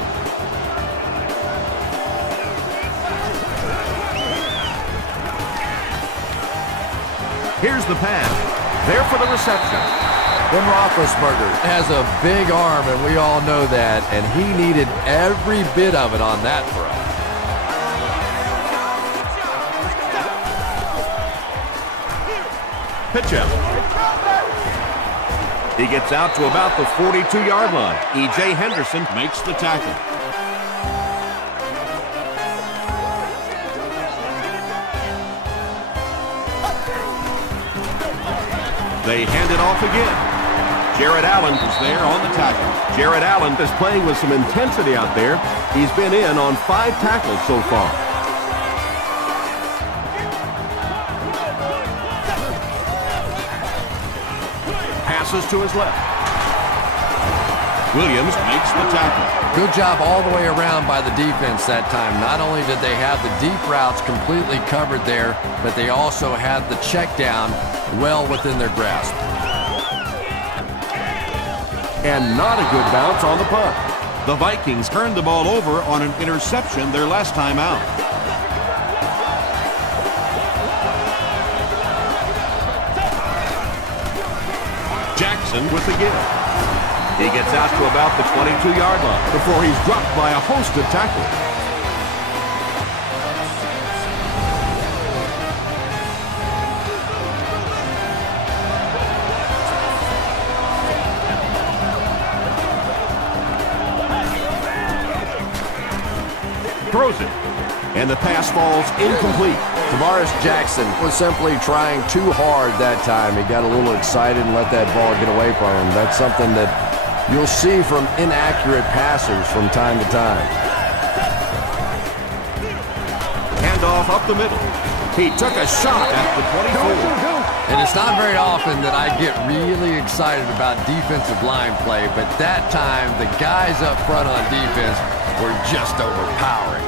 Here's the pass. there for the reception. Ben Roethlisberger has a big arm, and we all know that, and he needed every bit of it on that throw. Pitch out. He gets out to about the 42-yard line. E.J. Henderson Makes the tackle. They hand it off again. Jared Allen is there on the tackle. Jared Allen is playing with some intensity out there. He's been in on 5 tackles so far. Passes to his left. Williams makes the tackle. Good job all the way around by the defense that time. Not only did they have the deep routes completely covered there, but they also had the check down well within their grasp. And not a good bounce on the punt. The Vikings turned the ball over on an interception their last time out. Jackson with the give. He gets out to about the 22-yard line before he's dropped by a host of tackles. Throws it, and the pass falls incomplete. Tavares Jackson was simply trying too hard that time. He got a little excited and let that ball get away from him. That's something that you'll see from inaccurate passers from time to time. Handoff up the middle. He took a shot at the 24. And it's not very often that I get really excited about defensive line play, but that time the guys up front on defense were just overpowering.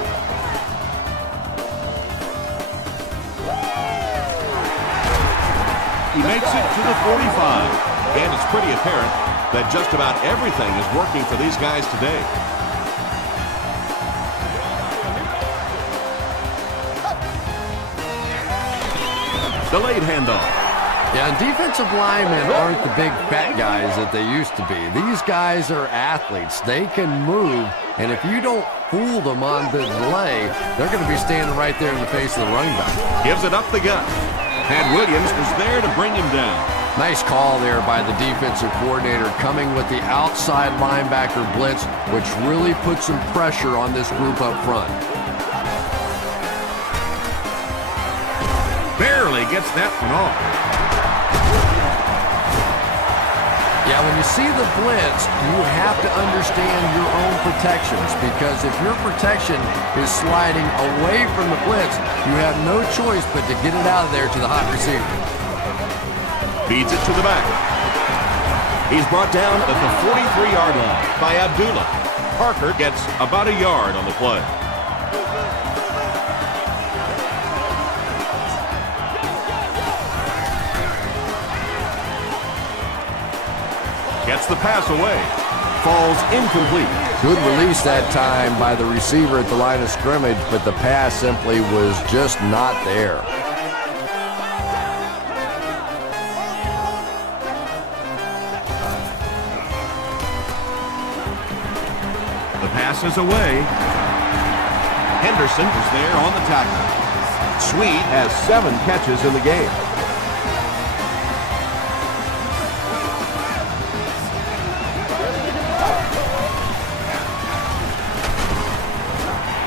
He makes it to the 45. And it's pretty apparent that just about everything is working for these guys today. Delayed handoff. Yeah, and defensive linemen aren't the big fat guys that they used to be. These guys are athletes. They can move, and if you don't fool them on the delay, they're going to be standing right there in the face of the running back. Gives it up the gut. And Williams was there to bring him down. Nice call there by the defensive coordinator, coming with the outside linebacker blitz, which really put some pressure on this group up front. Barely gets that one off. Yeah, when you see the blitz, you have to understand your own protections, because if your protection is sliding away from the blitz, you have no choice but to get it out of there to the hot receiver. Feeds it to the back. He's brought down at the 43-yard line by Abdullah. Parker gets about a yard on the play. Gets the pass away. Falls incomplete. Good release that time by the receiver at the line of scrimmage, but the pass simply was just not there. The pass is away. Henderson is there on the tackle. Sweet has 7 catches in the game.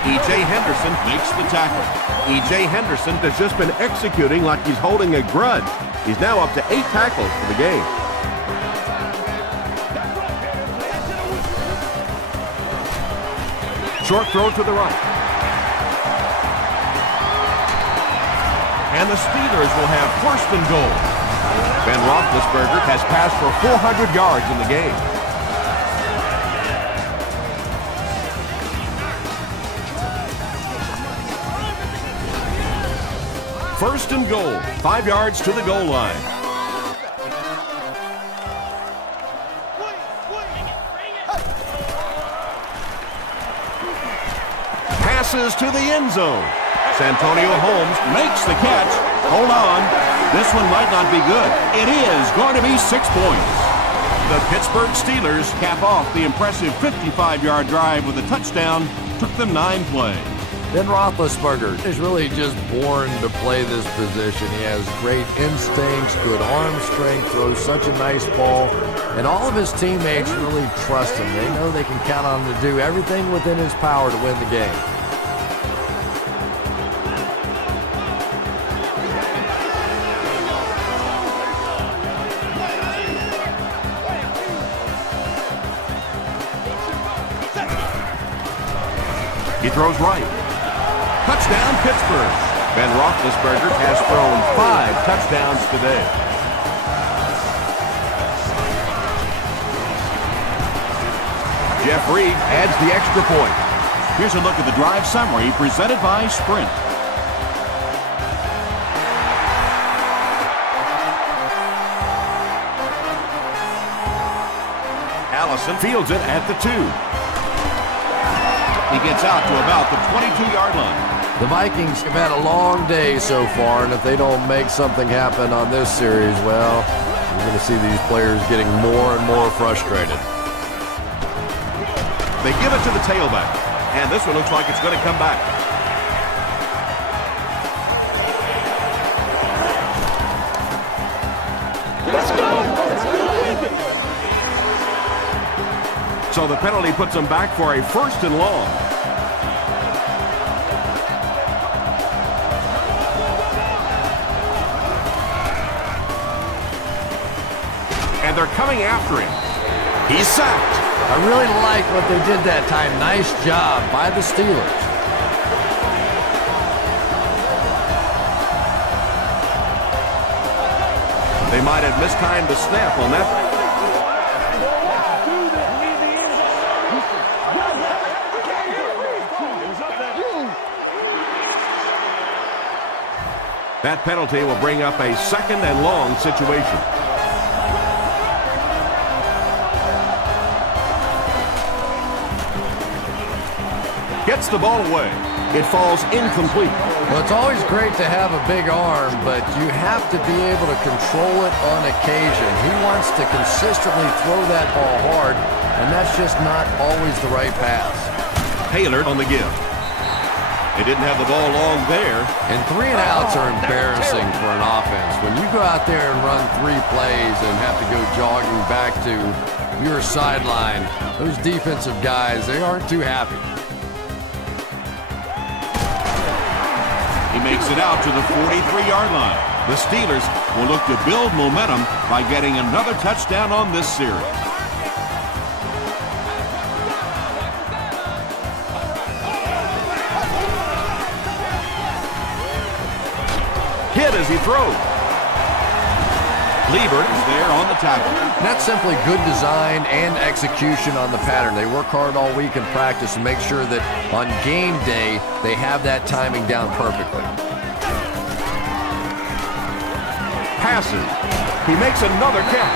E.J. Henderson Makes the tackle. E.J. Henderson has just been executing like he's holding a grudge. He's now up to 8 tackles for the game. Short throw to the right. And the Steelers will have first and goal. Ben Roethlisberger has passed for 400 yards in the game. First and goal, 5 yards to the goal line. Passes to the end zone. Santonio Holmes makes the catch. Hold on. This one might not be good. It is going to be 6 points. The Pittsburgh Steelers cap off the impressive 55-yard drive with a touchdown. Took them 9 plays. Ben Roethlisberger is really just born to play this position. He has great instincts, good arm strength, throws such a nice ball, and all of his teammates really trust him. They know they can count on him to do everything within his power to win the game. He throws right. Touchdown, Pittsburgh. Ben Roethlisberger has thrown 5 touchdowns today. Jeff Reed adds the extra point. Here's a look at the drive summary presented by Sprint. Allison fields it at the 2. He gets out to about the 22-yard line. The Vikings have had a long day so far, and if they don't make something happen on this series, well, you're going to see these players getting more and more frustrated. They give it to the tailback, and this one looks like it's going to come back. Let's go! So the penalty puts them back for a 1st and long. And they're coming after him. He's sacked. I really like what they did that time. Nice job by the Steelers. They might have mistimed the snap on that. That penalty will bring up a 2nd and long situation. Gets the ball away. It falls incomplete. Well, it's always great to have a big arm, but you have to be able to control it on occasion. He wants to consistently throw that ball hard, and that's just not always the right pass. Taylor on the give. They didn't have the ball long there. And 3 and outs are embarrassing for an offense. When you go out there and run 3 plays and have to go jogging back to your sideline, those defensive guys, they aren't too happy. He makes it out to the 43-yard line. The Steelers will look to build momentum by getting another touchdown on this series. Hit as he throws. Liebert is there on the tackle. That's simply good design and execution on the pattern. They work hard all week in practice and make sure that on game day they have that timing down perfectly. passes. He makes another catch.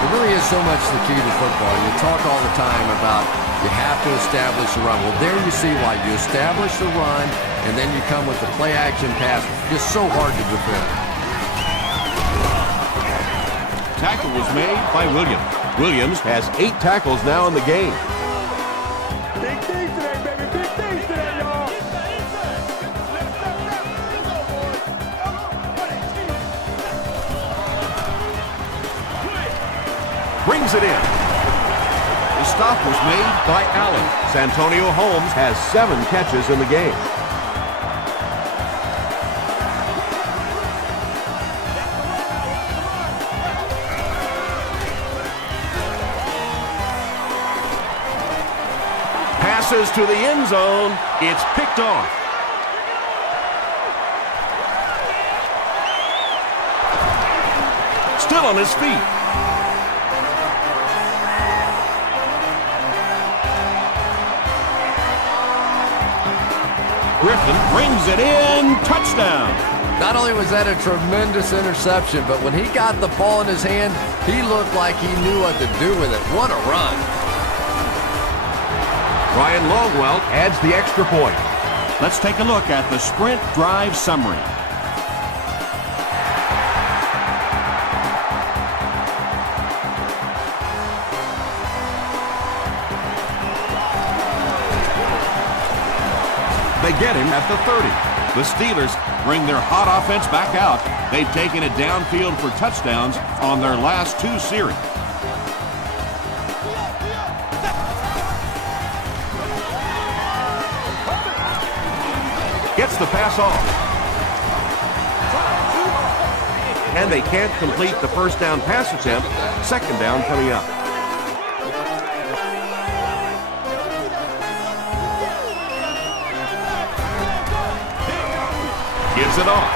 It really is so much the key to football. You talk all the time about you have to establish the run. Well, there you see why. You establish the run, and then you come with the play-action pass. Just so hard to defend. Tackle was made by Williams. Williams has 8 tackles now in the game. Big things today, baby. Big things today, y'all. Brings it in. The stop was made by Allen. Santonio Holmes has 7 catches in the game. Passes to the end zone. It's picked off. Still on his feet. Griffin brings it in. Touchdown. Not only was that a tremendous interception, but when he got the ball in his hand, he looked like he knew what to do with it. What a run. Ryan Longwell adds the extra point. Let's take a look at the sprint drive summary. They get him at the 30. The Steelers bring their hot offense back out. They've taken it downfield for touchdowns on their last 2 series. Gets the pass off. And they can't complete the first down pass attempt. Second down coming up. Gives it off.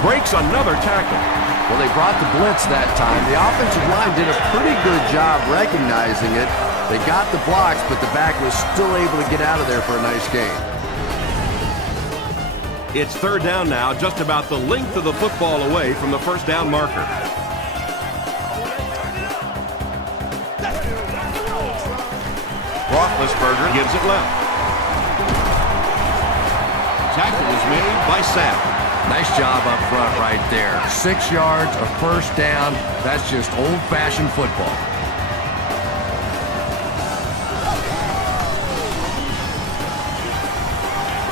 Breaks another tackle. Well, they brought the blitz that time. The offensive line did a pretty good job recognizing it. They got the blocks, but the back was still able to get out of there for a nice gain. It's third down now, just about the length of the football away from the first down marker. Roethlisberger gives it left. Tackle is made by Sapp. Nice job up front right there. 6 yards, a first down. That's just old-fashioned football.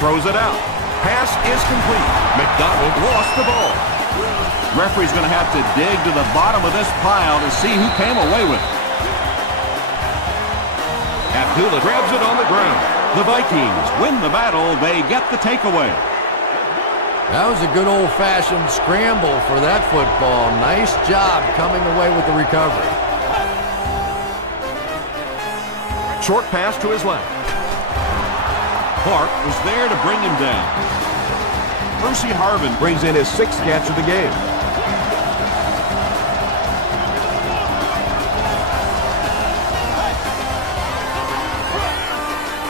Throws it out. Pass is complete. McDonald lost the ball. Referee's going to have to dig to the bottom of this pile to see who came away with it. Abdullah grabs it on the ground. The Vikings win the battle. They get the takeaway. That was a good old-fashioned scramble for that football. Nice job coming away with the recovery. Short pass to his left. Clark was there to bring him down. Percy Harvin brings in his 6th catch of the game.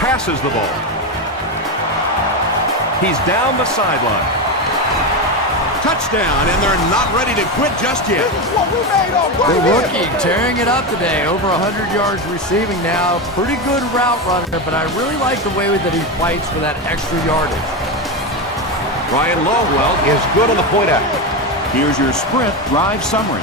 Passes the ball. He's down the sideline. Touchdown, and they're not ready to quit just yet. The rookie tearing it up today. Over 100 yards receiving now. Pretty good route runner, but I really like the way that he fights for that extra yardage. Ryan Longwell is good on the point out. Here's your sprint drive summary.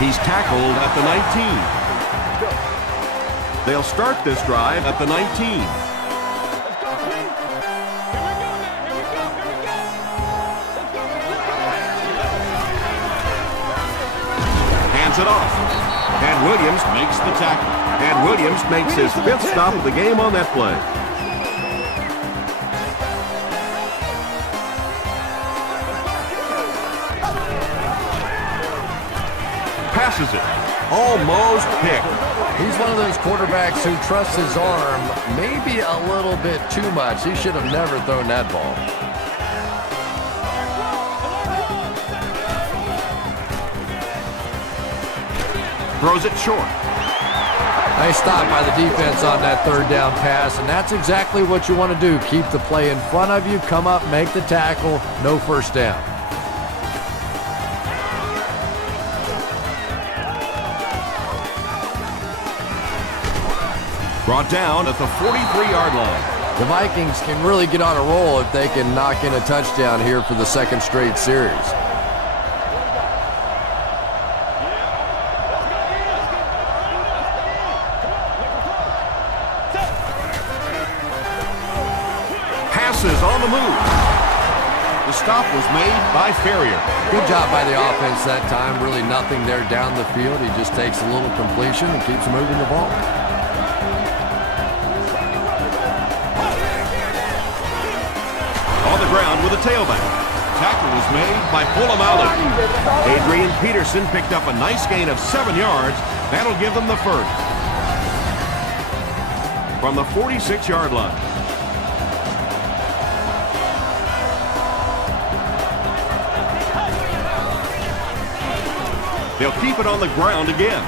He's tackled at the 19. They'll start this drive at the 19. Hands it off. And Williams Makes the tackle. And Williams makes his 5th stop of the game on that play. Passes it. Almost picked. He's one of those quarterbacks who trusts his arm maybe a little bit too much. He should have never thrown that ball. Throws it short. Nice stop by the defense on that 3rd down pass, and that's exactly what you want to do. Keep the play in front of you, come up, make the tackle, no first down. Brought down at the 43-yard line. The Vikings can really get on a roll if they can knock in a touchdown here for the 2nd straight series. Passes on the move. The stop was made by Ferrier. Good job by the offense that time. Really nothing there down the field. He just takes a little completion and keeps moving the ball. On the ground with a tailback. Tackle was made by Polamalu. Adrian Peterson picked up a nice gain of 7 yards. That'll give them the first. From the 46-yard line. They'll keep it on the ground again.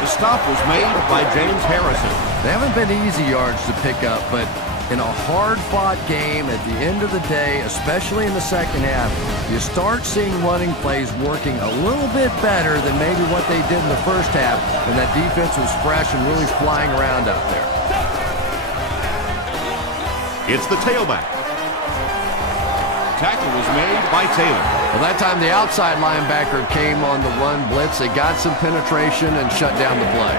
The stop was made by James Harrison. They haven't been easy yards to pick up, but in a hard-fought game at the end of the day, especially in the second half, you start seeing running plays working a little bit better than maybe what they did in the first half, and that defense was fresh and really flying around out there. It's the tailback. Tackle was made by Taylor. Well, that time the outside linebacker came on the run blitz. They got some penetration and shut down the play.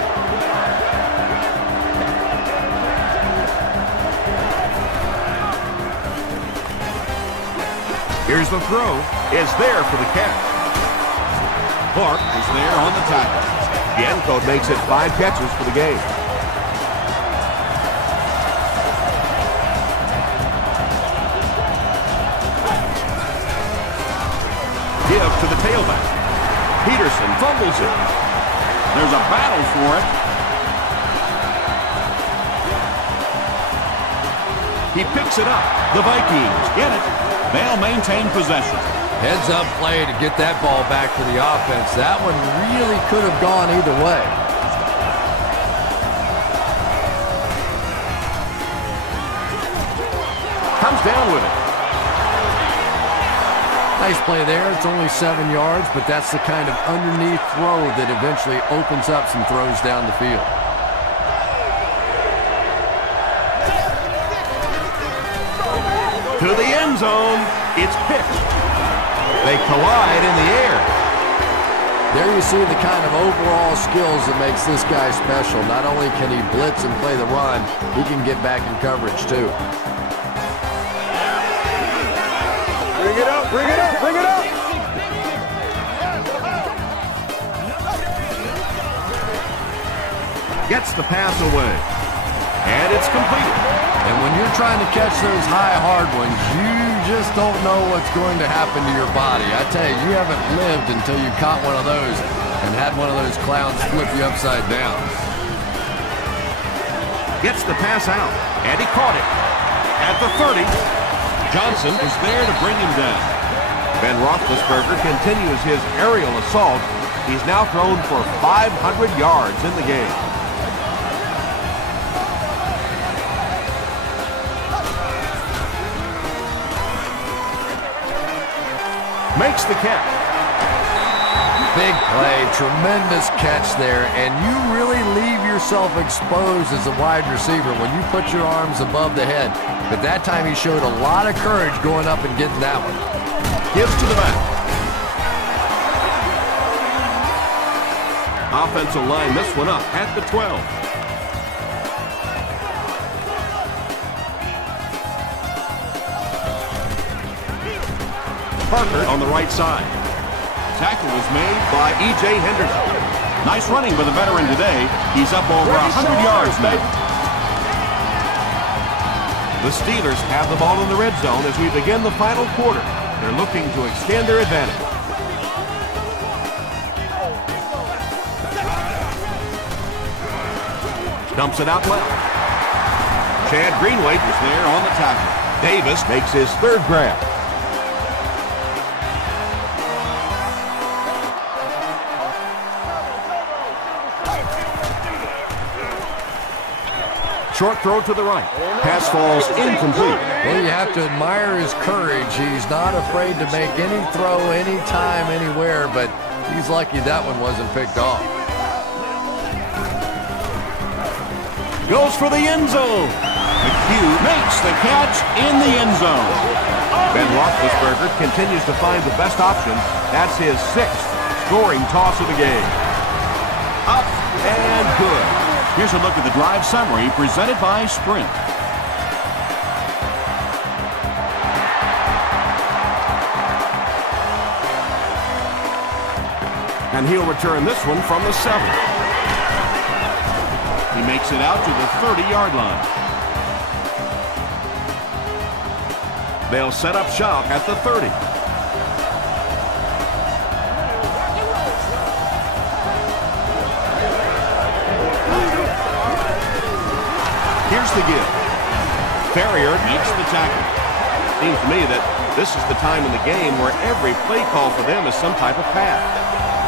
Here's the throw. Is there for the catch. Clark is there on the tackle. Bianco makes it 5 catches for the game. Give to the tailback. Peterson fumbles it. There's a battle for it. He picks it up. The Vikings get it. They'll maintain possession. Heads up play to get that ball back for the offense. That one really could have gone either way. Comes down with it. Nice play there. It's only 7 yards, but that's the kind of underneath throw that eventually opens up some throws down the field. To the end zone. It's picked. They collide in the air. There you see the kind of overall skills that makes this guy special. Not only can he blitz and play the run, he can get back in coverage too. Bring it up, bring it up, bring it up. Gets the pass away. And it's completed. And when you're trying to catch those high, hard ones, you just don't know what's going to happen to your body. I tell you, you haven't lived until you caught one of those and had one of those clowns flip you upside down. Gets the pass out. And he caught it. At the 30. Johnson is there to bring him down. Ben Roethlisberger continues his aerial assault. He's now thrown for 500 yards in the game. Makes the catch. Big play, tremendous catch there, and you really leave yourself exposed as a wide receiver when you put your arms above the head. But that time he showed a lot of courage going up and getting that one. Gives to the back. Offensive line this one up at the 12. Parker on the right side. Tackle was made By E.J. Henderson. Nice running by the veteran today. He's up over 100 yards now. The Steelers have the ball in the red zone as we begin the final quarter. They're looking to extend their advantage. Dumps it out left. Chad Greenway Is there on the tackle. Davis makes his third grab. Short throw to the right. Pass falls incomplete. Well, you have to admire his courage. He's not afraid to make any throw, anytime, anywhere, but he's lucky that one wasn't picked off. Goes for the end zone. McHugh makes the catch in the end zone. Ben Roethlisberger continues to find the best option. That's his 6th scoring toss of the game. Up and good. Here's a look at the drive summary presented by Sprint. And he'll return this one from the 7. He makes it out to the 30-yard line. They'll set up shop at the 30. Here's the give. Ferrier Makes the tackle. seems to me that this is the time in the game where every play call for them is some type of pass.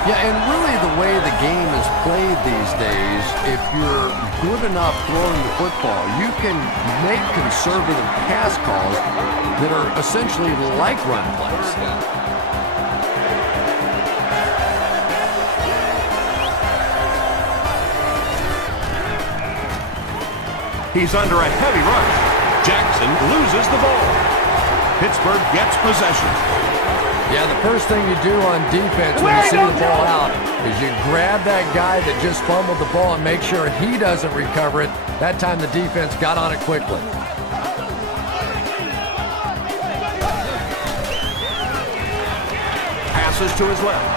Yeah, and really the way the game is played these days, if you're good enough throwing the football, you can make conservative pass calls that are essentially like run plays. He's under a heavy rush. Jackson loses the ball. Pittsburgh gets possession. Yeah, the first thing you do on defense when you see the ball out is you grab that guy that just fumbled the ball and make sure he doesn't recover it. That time the defense got on it quickly. Passes to his left.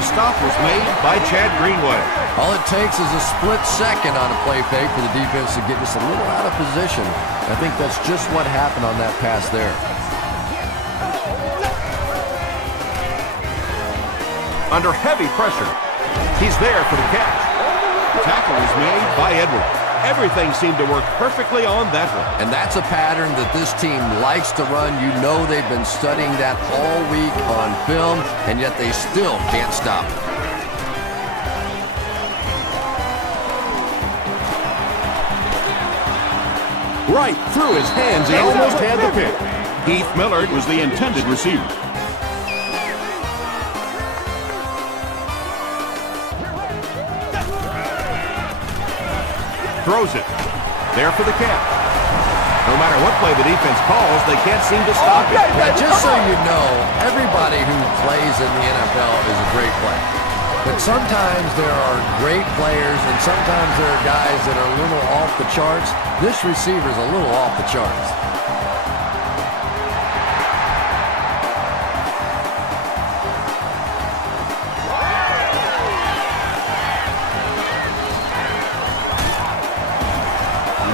The stop was made by Chad Greenway. All it takes is a split second on a play fake for the defense to get us a little out of position. I think that's just what happened on that pass there. Under heavy pressure, he's there for the catch. Tackle is made by Edwards. Everything seemed to work perfectly on that one. And that's a pattern that this team likes to run. You know they've been studying that all week on film, and yet they still can't stop it. Right through his hands, he almost had the pick. Heath Millard was the intended receiver. Throws it. There for the catch. No matter what play the defense calls, they can't seem to stop it. Now, just so you know, everybody who plays in the NFL is a great player. But sometimes there are great players, and sometimes there are guys that are a little off the charts. This receiver's a little off the charts.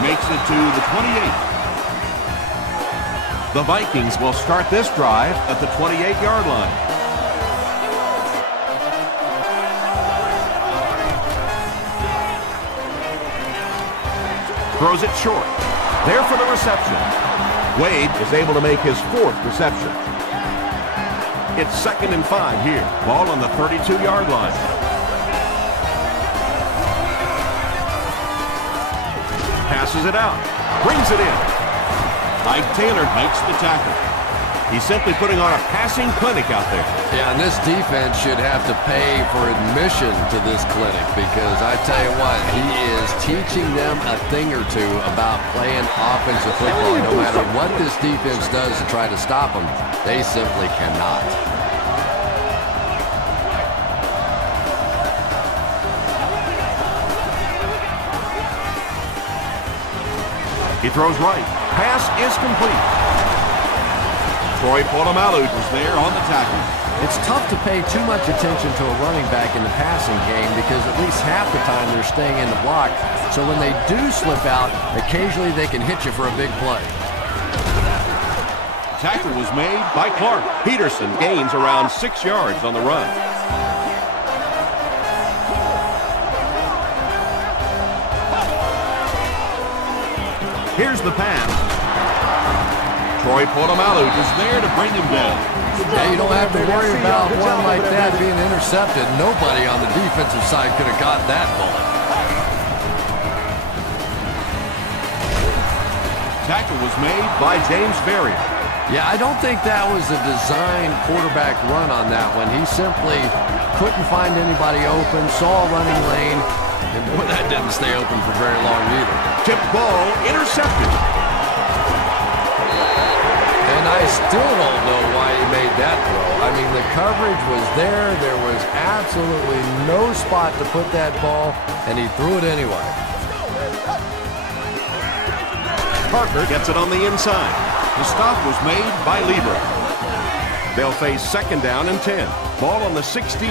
Makes it to the 28. The Vikings will start this drive at the 28-yard line. Throws it short. There for the reception. Wade is able to make his 4th reception. It's 2nd and 5 here. Ball on the 32-yard line. Passes it out. Brings it in. Mike Taylor makes the tackle. He's simply putting on a passing clinic out there. Yeah, and this defense should have to pay for admission to this clinic because I tell you what, he is teaching them a thing or two about playing offensive football. No matter what this defense does to try to stop them, they simply cannot. He throws right. Pass is complete. Troy Polamalu was there on the tackle. It's tough to pay too much attention to a running back in the passing game because at least half the time they're staying in the block. So when they do slip out, occasionally they can hit you for a big play. Tackle was made by Clark. Peterson gains around 6 yards on the run. Here's the pass. Troy Polamalu is there to bring him down. Yeah, you don't have to worry about one like that being intercepted. Nobody on the defensive side could have got that bullet. Tackle was made by James Ferrier. Yeah, I don't think that was a design quarterback run on that one. He simply couldn't find anybody open, saw a running lane, and boy, that didn't stay open for very long either. Tipped ball intercepted. And I still don't know why he made that throw. I mean, the coverage was there. There was absolutely no spot to put that ball, and he threw it anyway. Parker gets it on the inside. The stop was made by Lieber. They'll face 2nd down and 10. Ball on the 16.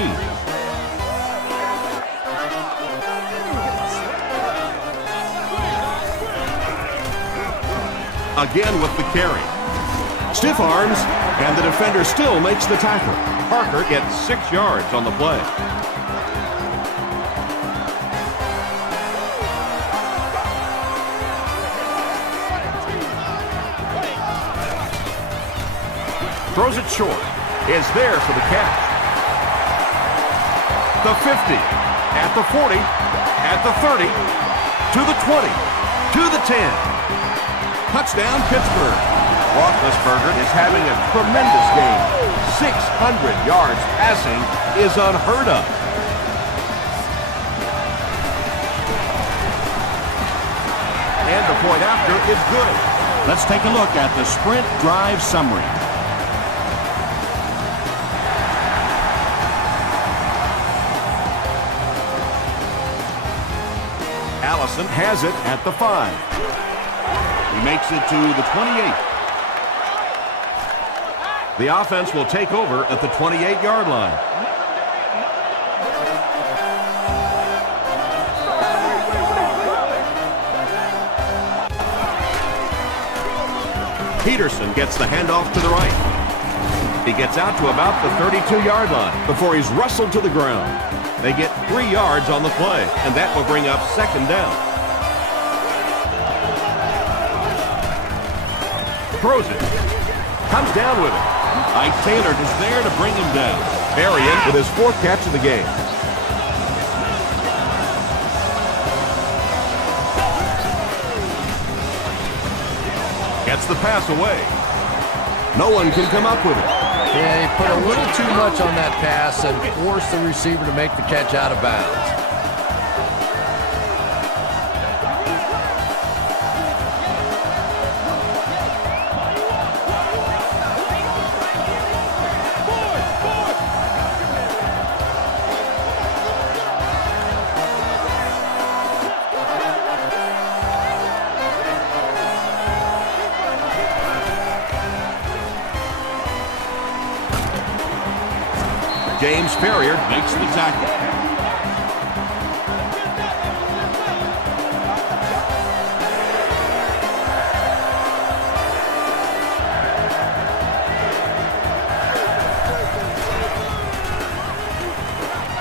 Again with the carry. Stiff arms, and the defender still makes the tackle. Parker gets 6 yards on the play. Throws it short. Is there for the catch. The 50. At the 40. At the 30. To the 20. To the 10. Touchdown, Pittsburgh. Roethlisberger is having a tremendous game. 600 yards passing is unheard of. And the point after is good. Let's take a look at the sprint drive summary. Allison has it at the 5. He makes it to the 28. The offense will take over at the 28-yard line. Peterson gets the handoff to the right. He gets out to about the 32-yard line before he's wrestled to the ground. They get 3 yards on the play, and that will bring up 2nd down. Throws it. Comes down with it. Ike Taylor is there to bring him down. Arian with his 4th catch of the game. Gets the pass away. No one can come up with it. Yeah, he put a little too much on that pass and forced the receiver to make the catch out of bounds. James Ferrier Makes the tackle.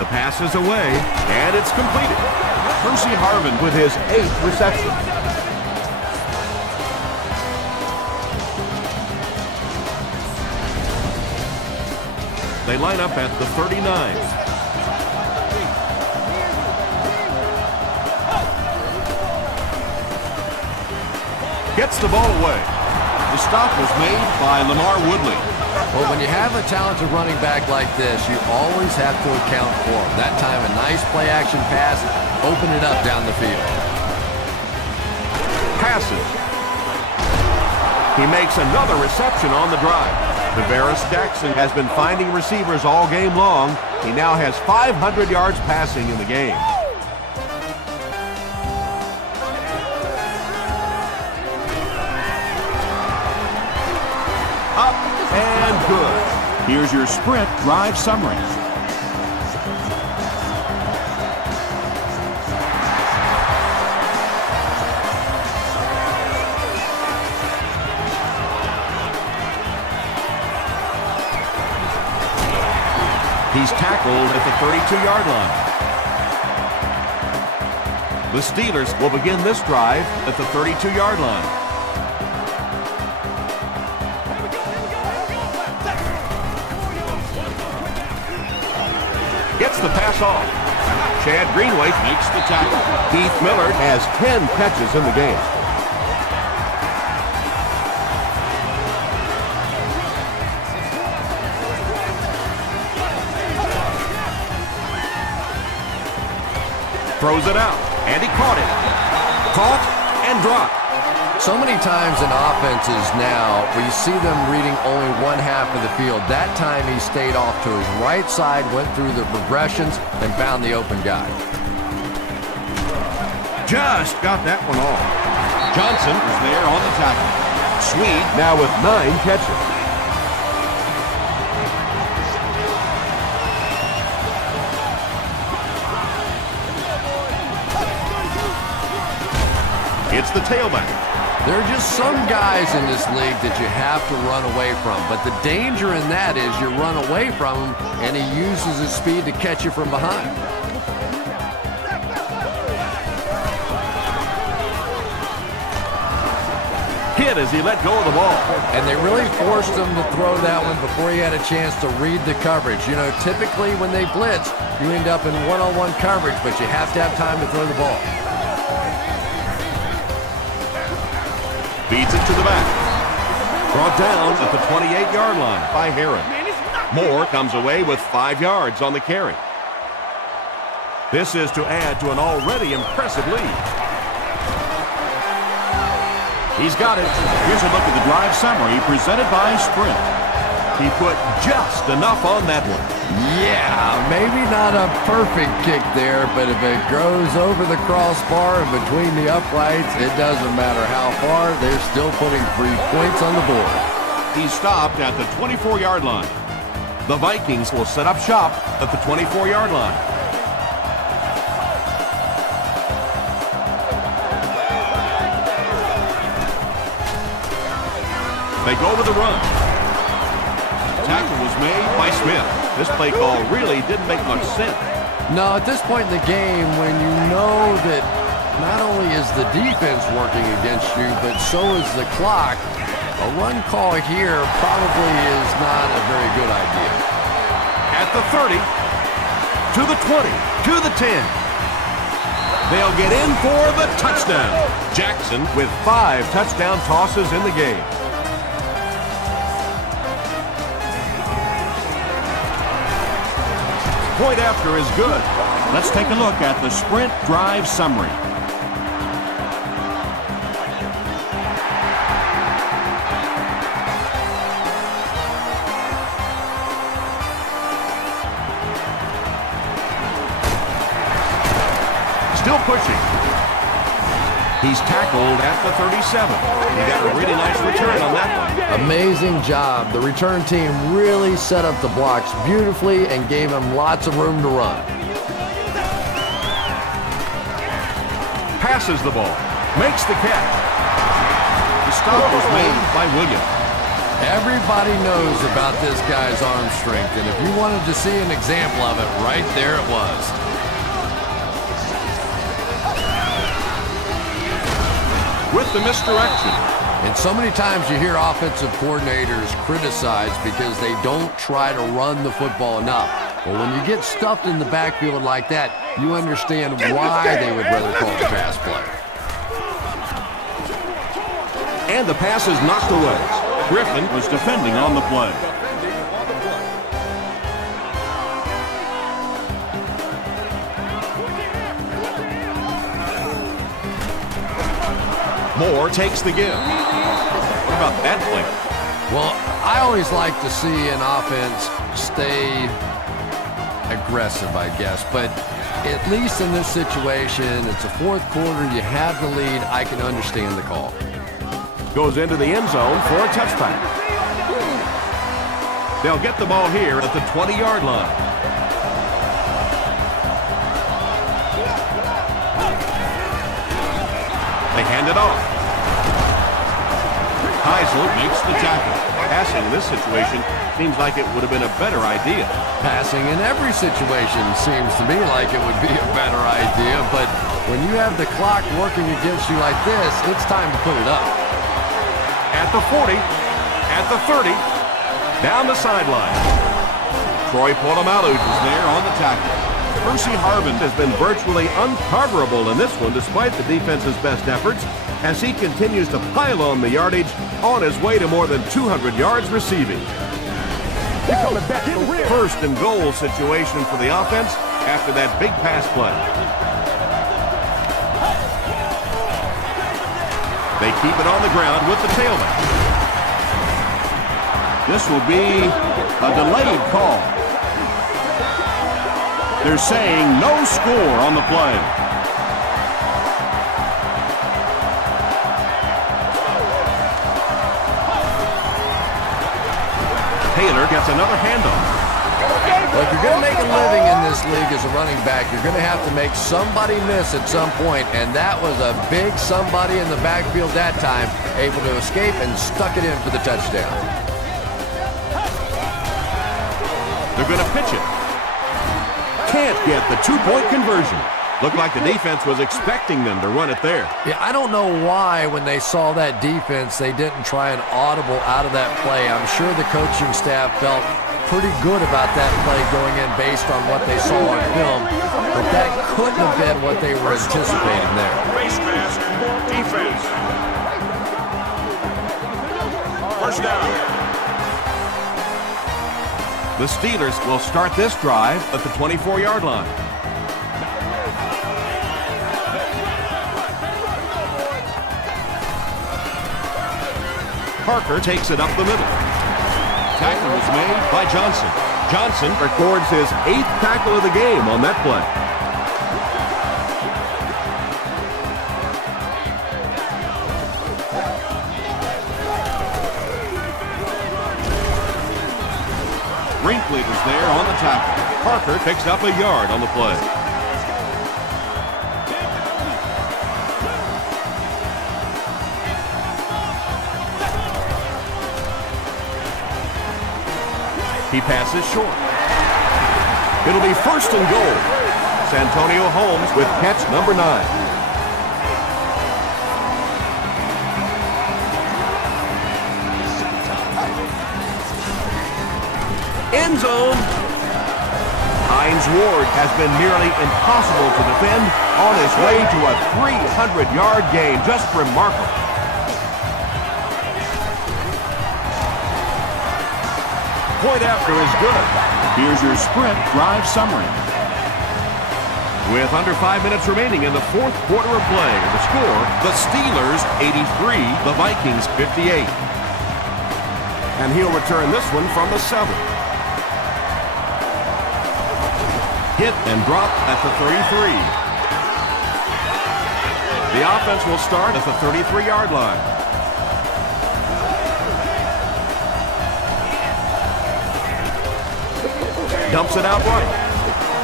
The pass is away, and it's completed. Percy Harvin with his 8th reception. They line up at the 39. Gets the ball away. The stop was made by Lamar Woodley. Well, when you have a talented running back like this, you always have to account for him. That time, a nice play-action pass, open it up down the field. Passes. He makes another reception on the drive. Tavares Jackson has been finding receivers all game long. He now has 500 yards passing in the game. Up and good. Here's your sprint drive summary. He's tackled at the 32-yard line. The Steelers will begin this drive at the 32-yard line. Gets the pass off. Chad Greenway Makes the tackle. Keith Miller has 10 catches in the game. Throws it out, and he caught it. Caught and dropped. So many times in offenses now, we see them reading only one half of the field. That time he stayed off to his right side, went through the progressions, and found the open guy. Just got that one off. Johnson is there on the tackle. Swede now with 9 catches. It's the tailback. There are just some guys in this league that you have to run away from. But the danger in that is you run away from him, and he uses his speed to catch you from behind. Hit as he let go of the ball. And they really forced him to throw that one before he had a chance to read the coverage. You know, typically when they blitz, you end up in one-on-one coverage, but you have to have time to throw the ball. Feeds it to the back. Brought down at the 28-yard line by Heron. Moore comes away with 5 yards on the carry. This is to add to an already impressive lead. He's got it. Here's a look at the drive summary presented by Sprint. He put just enough on that one. Yeah, maybe not a perfect kick there, but if it goes over the crossbar and between the uprights, it doesn't matter how far, they're still putting 3 points on the board. He stopped at the 24-yard line. The Vikings will set up shop at the 24-yard line. They go with the run. Tackle was made by Smith. This play call really didn't make much sense. No, at this point in the game, when you know that not only is the defense working against you, but so is the clock, a run call here probably is not a very good idea. At the 30, to the 20, to the 10. They'll get in for the touchdown. Jackson with 5 touchdown tosses in the game. Point after is good. Let's take a look at the Sprint drive summary. Still pushing. He's tackled at the 37. He got a really nice return on that one. Amazing job. The return team really set up the blocks beautifully and gave him lots of room to run. Passes the ball. Makes the catch. The stop was made by Williams. Everybody knows about this guy's arm strength, and if you wanted to see an example of it, right there it was. With the misdirection. And so many times you hear offensive coordinators criticized because they don't try to run the football enough. Well, when you get stuffed in the backfield like that, you understand why they would rather call the pass play. And the pass is knocked away. Griffin was defending on the play. Moore takes the give. What about that play? Well, I always like to see an offense stay aggressive, I guess. But at least in this situation, it's a fourth quarter, you have the lead, I can understand the call. Goes into the end zone for a touchdown. They'll get the ball here at the 20-yard line. They hand it off. Heisel makes the tackle. Passing in this situation seems like it would have been a better idea. Passing in every situation seems to me like it would be a better idea, but when you have the clock working against you like this, it's time to put it up. At the 40, at the 30, down the sideline. Troy Polamalu is there on the tackle. Percy Harvin has been virtually uncoverable in this one despite the defense's best efforts as he continues to pile on the yardage on his way to more than 200 yards receiving. First and goal situation for the offense after that big pass play. They keep it on the ground with the tailback. This will be a delayed call. They're saying no score on the play. Taylor gets another handoff. Well, if you're going to make a living in this league as a running back, you're going to have to make somebody miss at some point, and that was a big somebody in the backfield that time, able to escape and stuck it in for the touchdown. They're going to pitch it. Can't get the two-point conversion. Looked like the defense was expecting them to run it there. Yeah, I don't know why when they saw that defense, they didn't try an audible out of that play. I'm sure the coaching staff felt pretty good about that play going in based on what they saw on film, but that couldn't have been what they were anticipating there. Face mask, defense. First down. The Steelers will start this drive at the 24-yard line. Parker takes it up the middle. Tackle was made by Johnson. Johnson records his 8th tackle of the game on that play. Ringleader's there on the tackle. Parker picks up a yard on the play. He passes short. It'll be 1st and goal. Santonio Holmes with catch number 9. End zone. Hines Ward has been nearly impossible to defend on his way to a 300-yard gain. Just remarkable. Point after is good. Here's your sprint drive summary. With under 5 minutes remaining in the 4th quarter of play, the score, the Steelers 83, the Vikings 58. And he'll return this one from the 7. Hit and drop at the 33. The offense will start at the 33-yard line. Dumps it out right.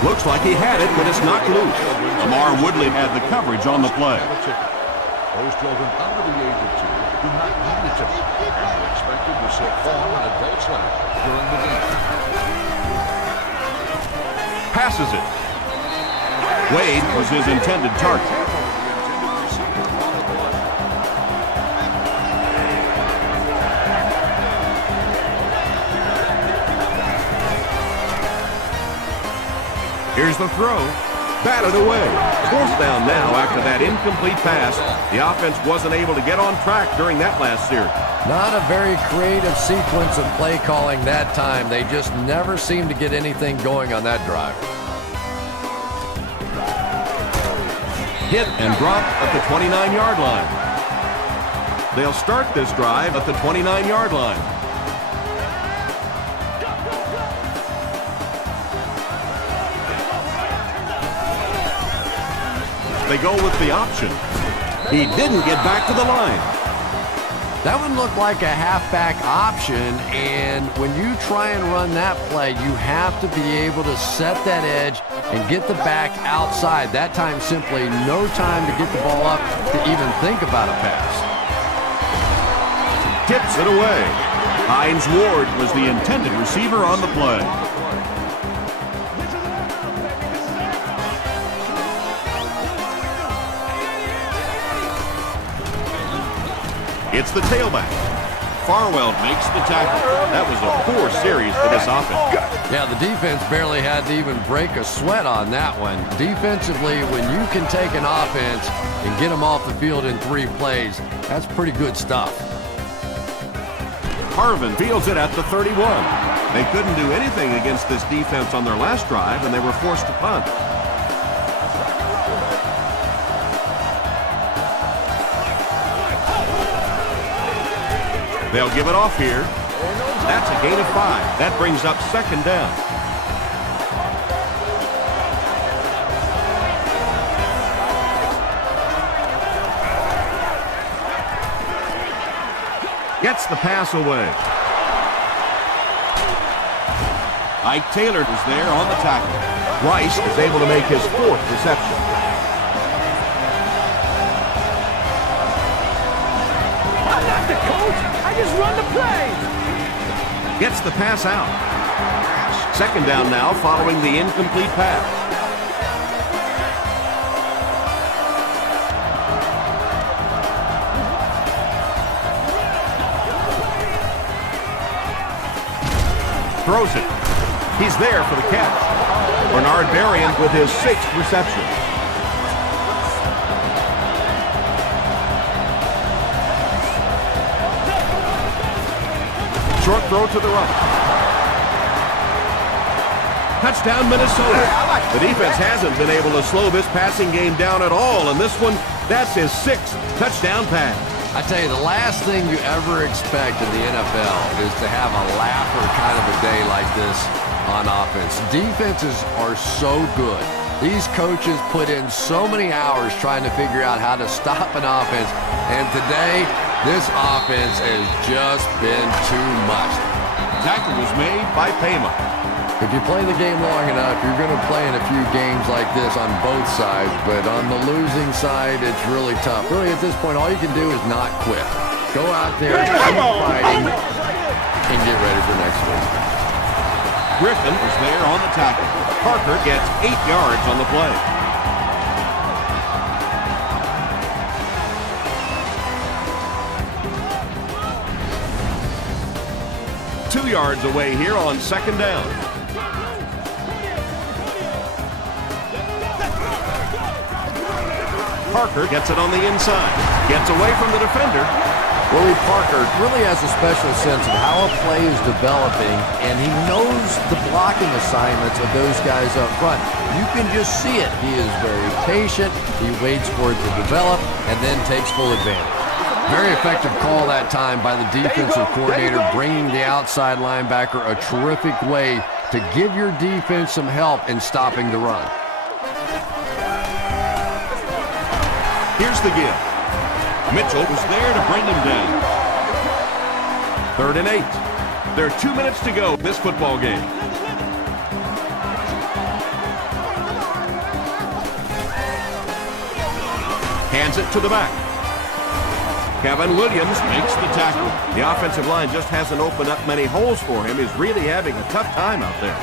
Looks like he had it, but it's knocked loose. Lamar Woodley had the coverage on the play. Those children under the age of 2 do not need a ticket and are expected to sit on an adult's lap during the game. Passes it. Wade was his intended target. Here's the throw. Batted away. 4th down now after that incomplete pass. The offense wasn't able to get on track during that last series. Not a very creative sequence of play calling that time. They just never seemed to get anything going on that drive. Hit and drop at the 29-yard line. They'll start this drive at the 29-yard line. They go with the option. He didn't get back to the line. That one looked like a halfback option, and when you try and run that play, you have to be able to set that edge and get the back outside. That time, simply no time to get the ball up to even think about a pass. Tips it away. Hines Ward was the intended receiver on the play. It's the tailback. Farwell makes the tackle. That was a poor series for this offense. Yeah, the defense barely had to even break a sweat on that one. Defensively, when you can take an offense and get them off the field in 3 plays, that's pretty good stuff. Harvin fields it at the 31. They couldn't do anything against this defense on their last drive, and they were forced to punt. They'll give it off here. That's a gain of 5. That brings up 2nd down. Gets the pass away. Ike Taylor was there on the tackle. Rice is able to make his 4th reception. I'm not the coach. I just run the play. Gets the pass out. 2nd down now following the incomplete pass. Throws it. He's there for the catch. Bernard Berrien with his 6th reception. Short throw to the right. Touchdown, Minnesota. The defense hasn't been able to slow this passing game down at all, and this one, that's his 6th touchdown pass. I tell you, the last thing you ever expect in the NFL is to have a laugher kind of a day like this on offense. Defenses are so good. These coaches put in so many hours trying to figure out how to stop an offense, and today, this offense has just been too much. Tackle was made by Pema. If you play the game long enough, you're going to play in a few games like this on both sides, but on the losing side, it's really tough. Really, at this point, all you can do is not quit. Go out there, keep fighting, and get ready for next week. Griffin was there on the tackle. Parker gets 8 yards on the play. Two yards away here on second down. Parker gets it on the inside. Gets away from the defender. Willie Parker really has a special sense of how a play is developing, and he knows the blocking assignments of those guys up front. You can just see it. He is very patient. He waits for it to develop and then takes full advantage. Very effective call that time by the defensive coordinator, bringing the outside linebacker a terrific way to give your defense some help in stopping the run. Here's the give. Mitchell was there to bring him down. 3rd and 8. There are 2 minutes to go in this football game. Hands it to the back. Kevin Williams makes the tackle. The offensive line just hasn't opened up many holes for him. He's really having a tough time out there.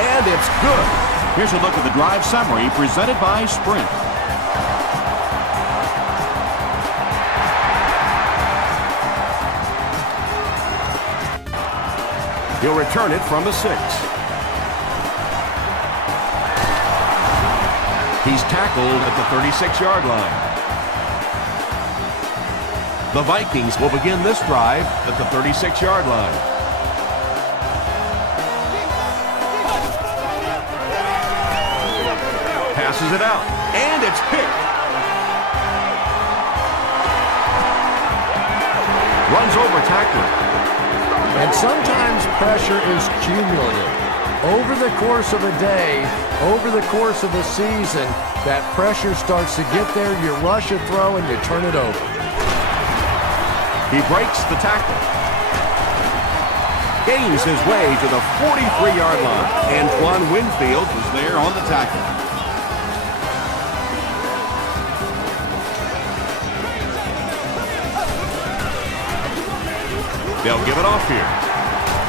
And it's good. Here's a look at the drive summary presented by Sprint. He'll return it from the 6. He's tackled at the 36-yard line. The Vikings will begin this drive at the 36-yard line. Passes it out, and it's picked. Runs over tackler. And sometimes pressure is cumulative. Over the course of a day, over the course of a season, that pressure starts to get there, you rush a throw, and you turn it over. He breaks the tackle. Gains his way to the 43-yard line. Antoine Winfield was there on the tackle. They'll give it off here.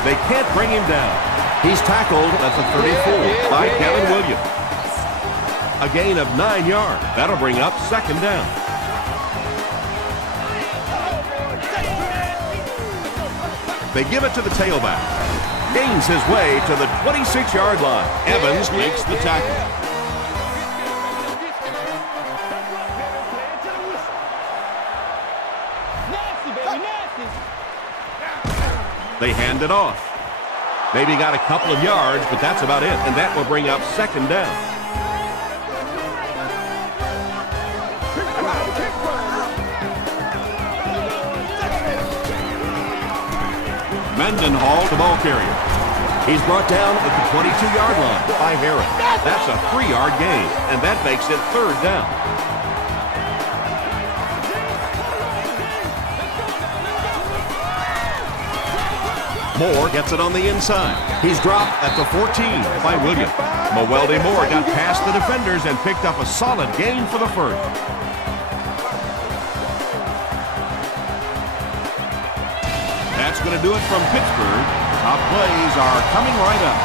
They can't bring him down. He's tackled at the 34 by Kevin Williams. A gain of 9 yards. That'll bring up second down. They give it to the tailback. Gains his way to the 26-yard line. Evans makes the tackle. They hand it off. Maybe got a couple of yards, but that's about it. And that will bring up second down. Mendenhall, the ball carrier. He's brought down at the 22-yard line by Harris. That's a 3-yard gain, and that makes it third down. Moore gets it on the inside. He's dropped at the 14 by Williams. Mewelde Moore got past the defenders and picked up a solid gain for the first. That's going to do it from Pittsburgh. Top plays are coming right up.